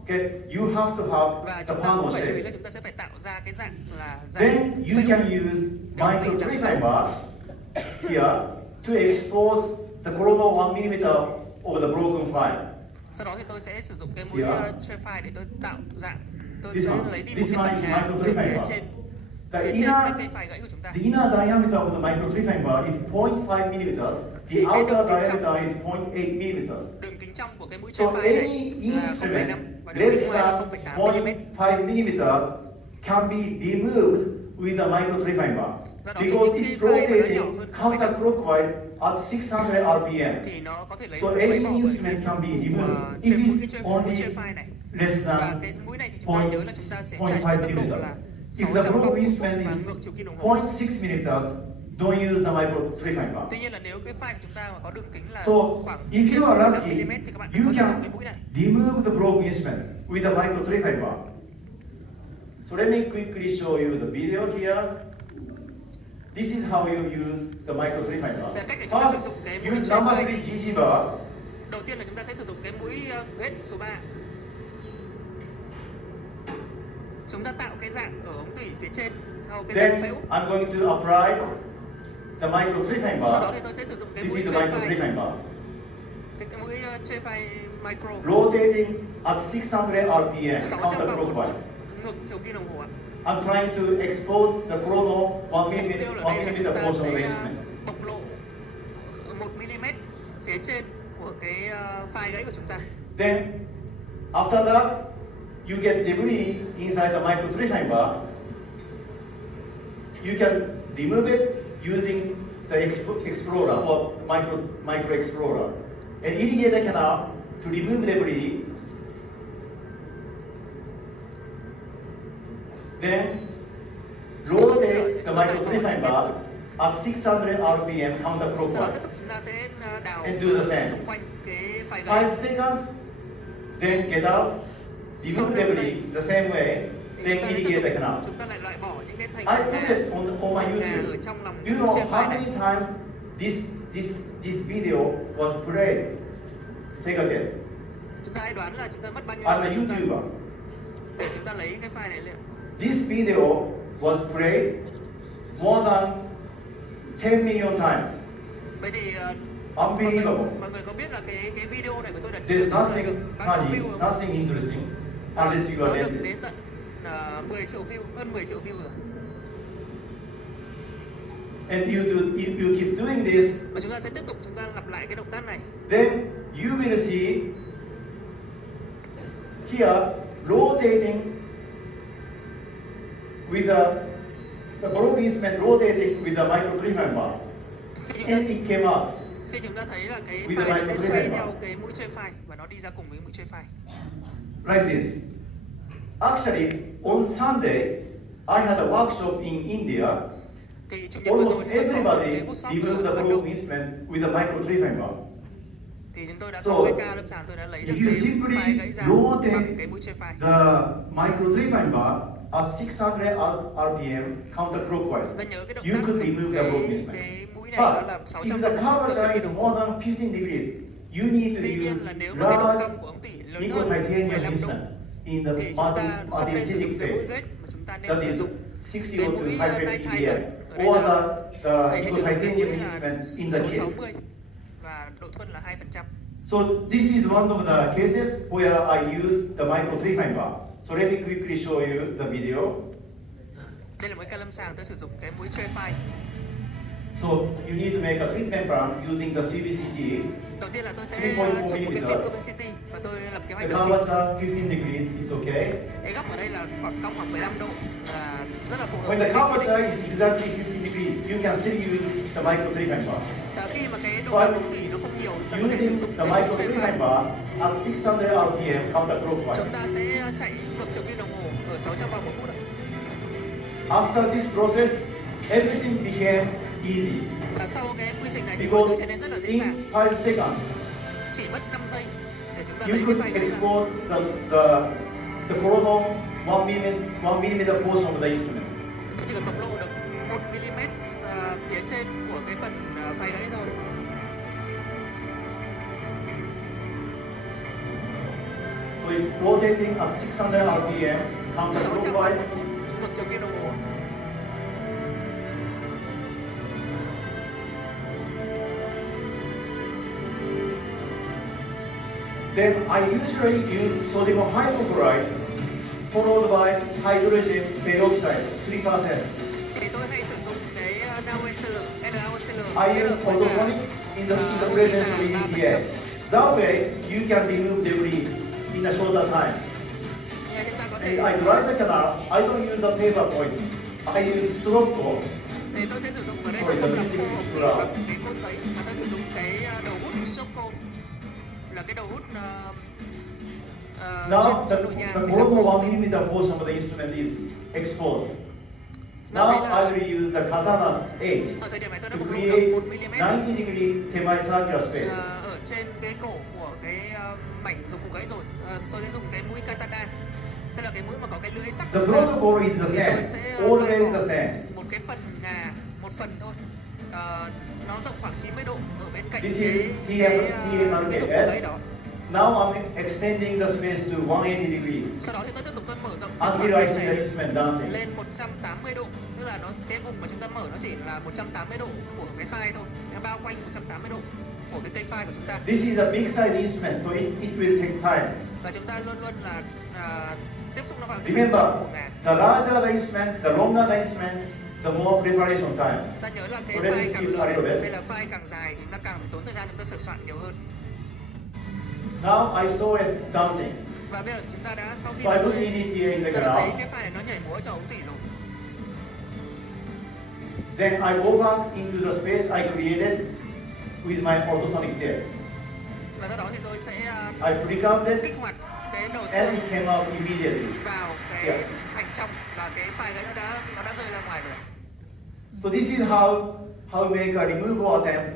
Okay, you have to have Và the chúng ta cũng panel phải lưu ý shape. là chúng ta sẽ phải tạo ra cái dạng là Then dạng you phễu. can use micro three-time bar here to expose the chrono 1 mm of the broken file. Sau đó thì tôi sẽ sử dụng cái mũi trace file để tôi tạo dạng. Tôi This sẽ one. lấy đi This một cái one phần is hàm micro ở three-time phía bar. trên The cái file gãy của chúng ta. inner diameter of the micro three-time bar is 0.5 millimeters. The outer diameter is 0.8 millimeters. Đường kính trong của cái mũi So trace file any này là 0,5 instrument và đường kính less ngoài là than 0,8 mm. 0.5 millimeter can be removed with a micro three-time bar because it's rotating counterclockwise at 600 RPM. Thì nó có thể lấy So lấy any bỏ bởi instrument can be removed if trên mũi it's cái mũi only trace file này. less Và than cái mũi này thì chúng ta nhớ là chúng ta sẽ chạy 0.5 với tốc độ millimeters. là If the 600 vòng broken một phút instrument và is ngược chiều kim đồng hồ. 0.6 millimeters, don't use the micro three-time bar. Tuy nhiên là nếu cái file của chúng ta mà có đường kính là So khoảng if trên you are 5 lucky, mm thì các bạn you có sử dụng cái can mũi này. remove the broken instrument with a micro three-time bar. So let me quickly show you the video here. This is how you use the micro three-time bar. Về cách để chúng ta sử First, dụng cái mũi use trace number file. 3 GG bar. Đầu tiên là chúng ta sẽ sử dụng cái mũi gate số 3. Chúng ta tạo cái dạng ở ống tủy phía trên theo cái dạng Then phễu. I'm going to apply the micro three-time Sau đó bar. thì tôi sẽ sử dụng cái This mũi is the trace micro file. three-time bar. Cái mũi trace file micro. Rotating at 600 RPM 600 vòng một counterclockwise. phút ngược chiều kim đồng hồ ạ. I'm trying to expose the chrono 1 Mục minute, tiêu là 1 đây là minute chúng ta portion of the sẽ instrument. bộc lộ 1 mm phía trên của cái file gãy của chúng ta. Then, after that, you get debris inside the micro three-time bar. You can remove it using the explorer or micro explorer. An irrigator canal to remove debris. Then, rotate the micro three-time bar at 600 RPM Sau đó counterclockwise. tiếp tục chúng ta sẽ đào And do the same. xung quanh cái file gãy. 5 seconds, then get out, remove debris the same way, then irrigate the canal. Chúng ta lại loại bỏ những cái thành I phần put it on my ở YouTube. trong lòng Do you mũi know trace how file many này. times this video was played? Take a guess. Chúng ta hãy đoán là chúng ta mất bao nhiêu I'm a lần chúng ta YouTuber. để chúng ta lấy cái file này lên. This video was played more than 10 million times. Vậy thì Unbelievable. mọi người có biết là cái video này của tôi đặt There's trên YouTube nothing được bao nhiêu funny, view không? nothing interesting, unless you Nó are được dentist. đến tận 10 triệu view, hơn 10 triệu view rồi. And you keep doing this, Và chúng ta sẽ tiếp tục chúng ta lặp lại cái động tác này. then you will see here rotating with the broken instrument rotating with the micro three-time bar, and it came out. Khi chúng ta thấy là cái With the file nó sẽ micro xoay trace theo file. cái mũi trace file và nó đi ra cùng với mũi trace file. Like this. Actually, on Sunday, I had a workshop in India. Thì chủ nhật vừa rồi Almost chúng tôi có một everybody cái workshop removed the ở Ấn Độ. broken instrument with a micro three-time bar. Thì chúng tôi đã So, có cái ca lâm sàng tôi đã lấy được If you cái simply file gãy ra rotate bằng cái mũi trace file. the micro three-time bar at 600 RPM counterclockwise, Ta nhớ cái động you tác could dùng remove the broken instrument. cái mũi này nó But làm if 600 the vòng cover ngược chiều side kim is đồng hồ. more than 15 degrees, you need to Tuy nhiên use là nếu mà cái độ large cong của ống tỉ lớn nickel hơn titanium 15 độ instrument in the thì chúng ta không nên sử dụng martensitic cái mũi phase. gate mà chúng ta nên That sử is dụng 60 cái to mũi 550 night PPM, timer. Ở đây or là the thầy hãy nickel sử dụng cái mũi titanium là instrument in the số kit. 60 và độ thuần là 2%. So this is one of the cases where I use the micro three-time bar. So let me quickly show you the video. Đây là một ca lâm sàng tôi sử dụng cái mũi trace file. So you need to make a treatment plan using the CBCT. Đầu tiên là tôi sẽ 3.4 chụp một cái mm. phim City và tôi lập kế The hoạch điều chỉnh. covers are 15 degrees, it's okay. Cái góc ở đây là khoảng cong khoảng 15 độ và rất là phù hợp When với the cái cover chỉ định. side is exactly 15 degrees, you can still use the micro three-time bar. Khi mà cái độ So cong I'm ống tỉ nó không nhiều, ta có thể sử dụng using the cái mũi micro trace three-time file. bar at 600 RPM counterclockwise. Chúng ta sẽ chạy ngược chiều kim đồng hồ ở 600 vòng một phút ạ. After this process, everything became easy Và sau cái quy trình này thì mọi thứ because trở nên rất là dễ in dàng. 5 seconds, Chỉ mất 5 giây để chúng ta you lấy cái could file gãy ra. expose the chrono 1 millimeter portion of the instrument. Tôi chỉ cần bộc lộ được 1 mm phía trên của cái phần file gãy thôi. So it's rotating at 600 RPM, 600 counterclockwise. một chiều kim đồng hồ. Then I usually use sodium hypochlorite followed by hydrogen peroxide 3%. Thì tôi hay sử dụng cái NaOCl, I use ultrasonic in the presence of EDTA. That way you can remove debris in a shorter time. chúng ta có And thể I dry the canal. I don't use the paper point. I use stroke cone. thì tôi sẽ sử dụng ở đây tôi không làm khô bằng cái côn giấy mà tôi sử dụng cái đầu hút xốp côn, là cái đầu hút Now trên nội nhà the để làm bottom khô. 1 mm portion of the instrument is exposed. Now I will use the katana edge Ở thời điểm này tôi đã to bộc lộ create được 1 mm 90 degree semicircular space. ở trên cái cổ của cái mảnh dụng cụ gãy rồi. Tôi sẽ dùng cái mũi katana, tức là cái mũi mà có cái lưỡi sắc. The protocol is the Thì tôi same, sẽ always the same. một cái phần ngà, một phần thôi. Nó rộng khoảng 90 độ ở bên cạnh This cái is dụng cụ gãy đó. Now I'm extending the space to 180 degrees Sau đó thì tôi tiếp tục tôi mở rộng until cái I khoảng see the này instrument dancing. lên 180 độ, tức là cái vùng mà chúng ta mở nó chỉ là 180 độ của cái file thôi, nó bao quanh 180 độ của cái cây file của chúng ta. This is a big size instrument, so it will take time. Và chúng ta luôn luôn là tiếp xúc nó vào cái bên Remember, trong của ngà. the larger the instrument, the longer the instrument, the more preparation time. Ta nhớ là cái So let's file càng skip a little lớn bit. hay là file càng dài thì nó càng phải tốn thời gian chúng ta sửa soạn nhiều hơn. Now I saw it dancing. Và bây giờ chúng ta đã sau khi So mà I put tôi EDTA in the đã thấy canal. cái file này nó nhảy múa cho ống tủy rồi. Then I go back into the space I created with my ultrasonic tape. Và sau đó thì tôi sẽ I pre-capped it kích hoạt cái đầu and xương it came out immediately. vào cái thành trong, là cái file đấy nó đã rơi ra ngoài rồi. So this is how you make a removal attempt.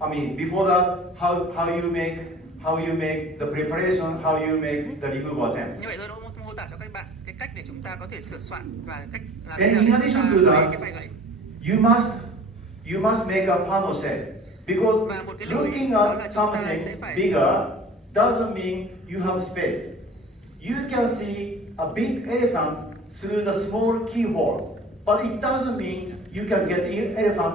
I mean, before that, how you make the preparation, how you make the removal attempt. Như vậy tôi đã mô tả cho các bạn cái cách để chúng ta có thể sửa soạn và cách là And thế nào in để chúng addition ta to lấy that, cái file gãy. you must make a funnel shape because Và một cái lưu ý looking đó at là chúng ta sẽ something phải bigger doesn't mean you have space. You can see a big elephant through the small keyhole, but it doesn't mean you can get the elephant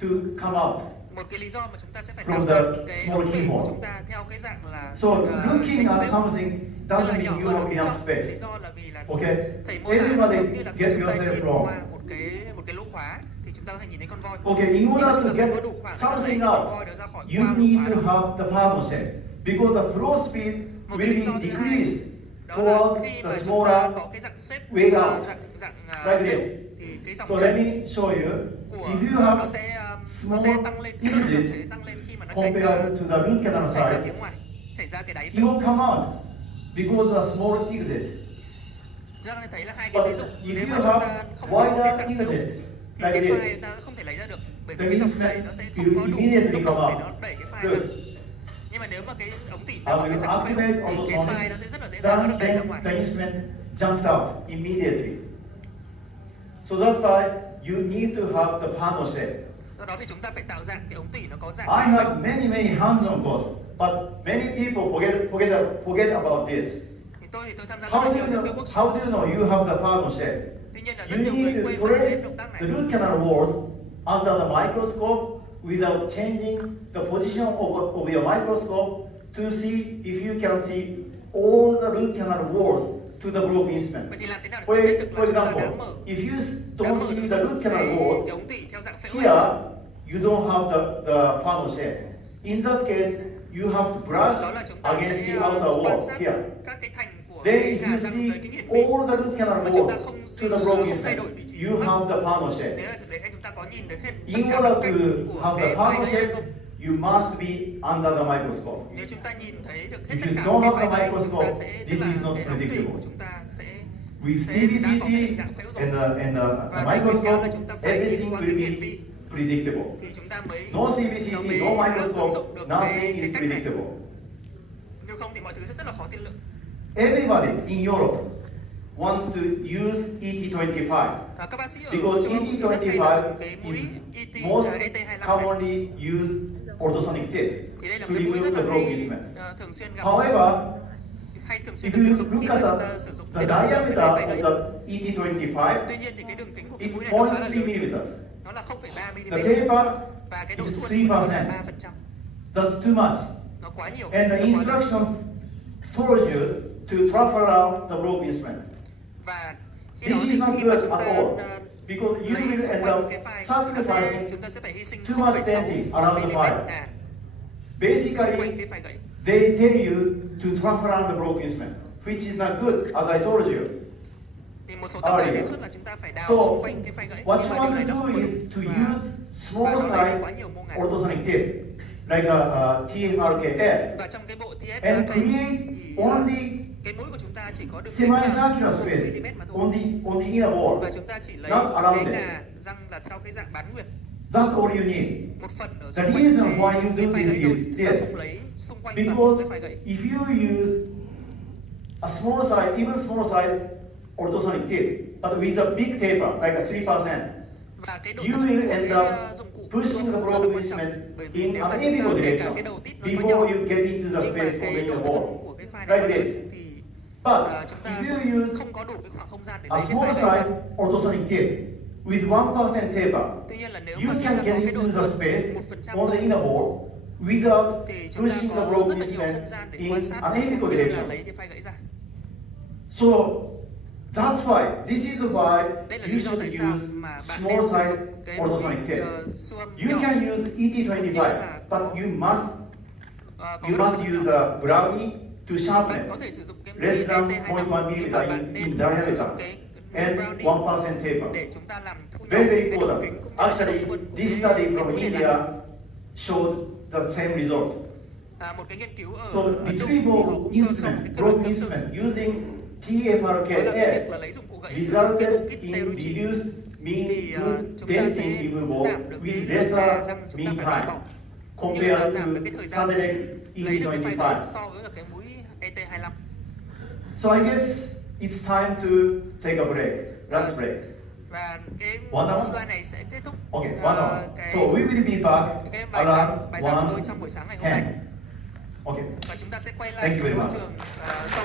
to come out. Một cái lý do mà chúng ta sẽ phải From tạo the ra cái small ống tủy của keyhole. chúng ta theo cái dạng là So looking hình at phễu, something tức là doesn't nhỏ mean you hơn ở have phía enough trong. Lý space. do là vì là Okay, thầy mô tả nó everybody giống như là khi get chúng ta yourself nhìn wrong. qua một cái lỗ khóa thì chúng ta có thể nhìn thấy con voi. Okay, in Nhưng mà order chúng to ta get không có đủ khoảng để ta lấy something cái con out, voi đó ra khỏi you qua lỗ need khóa to đó. have the funnel shape because the flow speed Một cái will lý do be thứ hai decreased đó là towards khi mà the chúng ta smaller có cái dạng xếp way out. dạng Like phễu this. thì cái dòng So let chảy me show you. của If you nó have sẽ tăng lên, cái tốc độ dòng chảy tăng lên khi mà nó chảy compared ra to the root canal chảy ra side, phía ngoài, chảy ra cái đáy it phễu. will come out because the small exit. Chúng ta thấy là hai cái But ví dụ, if nếu you mà chúng ta have không có cái wider dạng phễu exit thì like cái this, file ta không thể lấy ra được, bởi vì the cái dòng chảy instrument nó sẽ không will có đủ immediately tốc độ come để out. nó đẩy cái file Good. ra. Nhưng mà nếu mà cái ống tỉ I nó có cái will dạng phễu activate thì cái ultrasonic. file nó sẽ rất là dễ dàng nó được đẩy ra Then ngoài. the instrument jumped out immediately. So that's why you need to have the funnel shape. Do đó thì chúng ta phải tạo dạng cái ống tỉ nó có dạng I phễu. have many hands-on courses, but many people forget about this. Thì tôi tham gia rất How là do nhiều you những know? cái workshop. How do you know you have the funnel shape? Tuy nhiên là You rất nhiều người need quên to mất place cái động tác the này. root canal walls under the microscope without changing the position of your microscope to see if you can see all the root canal walls to the broken instrument. Vậy thì làm thế nào để For, tôi biết được for là chúng ta đã example, mở if you đã don't mở see được the root canal cái walls ống tỉ theo dạng phễu hay here, chưa? you don't have the funnel shape. In that case, you have to brush Đó là chúng ta against sẽ the outer quan wall sát here. các cái thành của Then cái if gà you răng dưới see kính hiển vi. all the root canal Mà chúng ta walls không to the broken không thay đổi vị instrument, trí you mà have the funnel shape. để xem chúng ta có nhìn được hết tất In cả order các cạnh to của have cái the file funnel đấy hay shape, không. you must be under the microscope. Nếu chúng ta nhìn thấy được hết If tất you cả don't cái have the file đấy thì chúng ta microscope, sẽ tức this là is not cái ống tỉ predictable. của chúng ta sẽ With đã có cái hình CBCT dạng phễu rồi. and the Và thầy khuyến cáo là microscope, chúng ta phải everything nhìn qua will kính be hiển vi predictable. thì chúng ta mới No CBCT, nó mới no ứng dụng microscope, được nothing cái is cách này. predictable. Nếu không thì mọi thứ sẽ rất là khó tiên lượng. Everybody in Europe wants to use ET25 Các bác sĩ ở because châu Âu thì rất hay là dùng ET25 cái mũi is ET, most ET25 này. commonly used ultrasonic tape Thì đây là to một cái mũi remove rất the là broken hay instrument. thường xuyên gặp. However, hay thường xuyên If được sử you dụng look khi mà at chúng ta sử dụng the cái đầu xương diameter để phay of gãy. the ET25, Tuy nhiên thì cái đường kính của cái it's mũi này nó khá là 0.3 lớn, millimeters. nó là 0,3 The mm taper và cái độ is thuận của nó là 3%. 3%. That's too much. Nó quá nhiều. And the nó quá lớn. instructions told you to trap around the rope instrument. Và khi This đó is thì not khi mà good chúng at ta all, because you lấy will xung end quanh up cái file, chúng ta sacrificing sẽ phải hy sinh too much 0,6 bending around the mm file. xung quanh Basically, cái file gãy. they tell you to trap around the rope instrument, which is not good, as I told you. Thì một số tác giả đề xuất là chúng ta phải đào So, xung quanh cái file gãy, what nhưng you mà điều want này to nó do không có is đúng to và use small nó lấy đi size quá nhiều mô ngạc. orthosonic tape, like a TFRKS, Và trong cái bộ and TFRK create thì only cái mũi của chúng ta chỉ có đường kính là semicircular 1 space mm mà thôi. on the inner wall. Và chúng ta chỉ lấy Not around cái it. ngà răng là theo cái dạng bán nguyệt, That's all you need. một phần ở The xung quanh reason why you cái do file gãy this thôi, is chúng ta this. không lấy xung quanh toàn bộ cái Because file gãy. if you use a small size, even small size orthosonic tape, but with a big taper, like a 3%, Và cái độ you tập will của end cái up dụng cụ pushing xương the rất là probe quan trọng, instrument bởi vì in nếu an mà chúng ta apical kể cả cái direction đầu tip nó có before nhỏ, you get into the nhưng mà space for cái the độ inner thuận wall. của cái file này Like quá lớn this. thì But chúng if ta you use không có đủ cái khoảng không gian để a lấy cái small file này size ra. orthosonic tape with 1% taper, Tuy nhiên là nếu you mà chúng ta can có get cái độ into the thuận space chỉ 1% on the thôi inner wall without thì chúng ta pushing the có probe rất là nhiều không instrument gian để in quan sát an apical cũng như là direction. lấy cái file gãy ra. So that's why, this is why Đây là you lý do should tại sao use mà bạn small nên sử size dụng cái mũi orthosonic tape. siêu âm You nhỏ. can use ET25, but you must Có you cái độ must use a brownie to sharpen bạn it. có thể sử dụng cái Less than ET25 0.1 nhưng mà mm bạn nên in sử diameter dụng cái and brownie 1% taper. để chúng ta làm thu nhỏ Very, very cái độ important. kính cũng như là cái Actually, độ thuận của this cái study cái from mũi này India là showed the same result. một cái nghiên cứu ở So Ấn Độ thì họ retrieval cũng cho cái instrument, kết luận probe tương tự. instrument using Đó là cái việc TFRKS là lấy dụng cụ gãy sử dụng cái bộ resulted kit in Teruchi reduced mean thì chúng ta density sẽ removal giảm được cái with lượng lesser gà răng chúng ta mean phải loại time bỏ, cũng như là compared giảm được cái to thời gian standard lấy được cái file gãy ET25. so với cả cái mũi ET25. So I guess it's time to take a break. Last break. Và cái One hour? slide này sẽ kết thúc Okay, 1 hour. cái So we will be back cái bài giảng around của tôi 1:10. trong buổi sáng ngày hôm nay. Okay. Và chúng ta sẽ quay lại Thank you very môi much. trường sau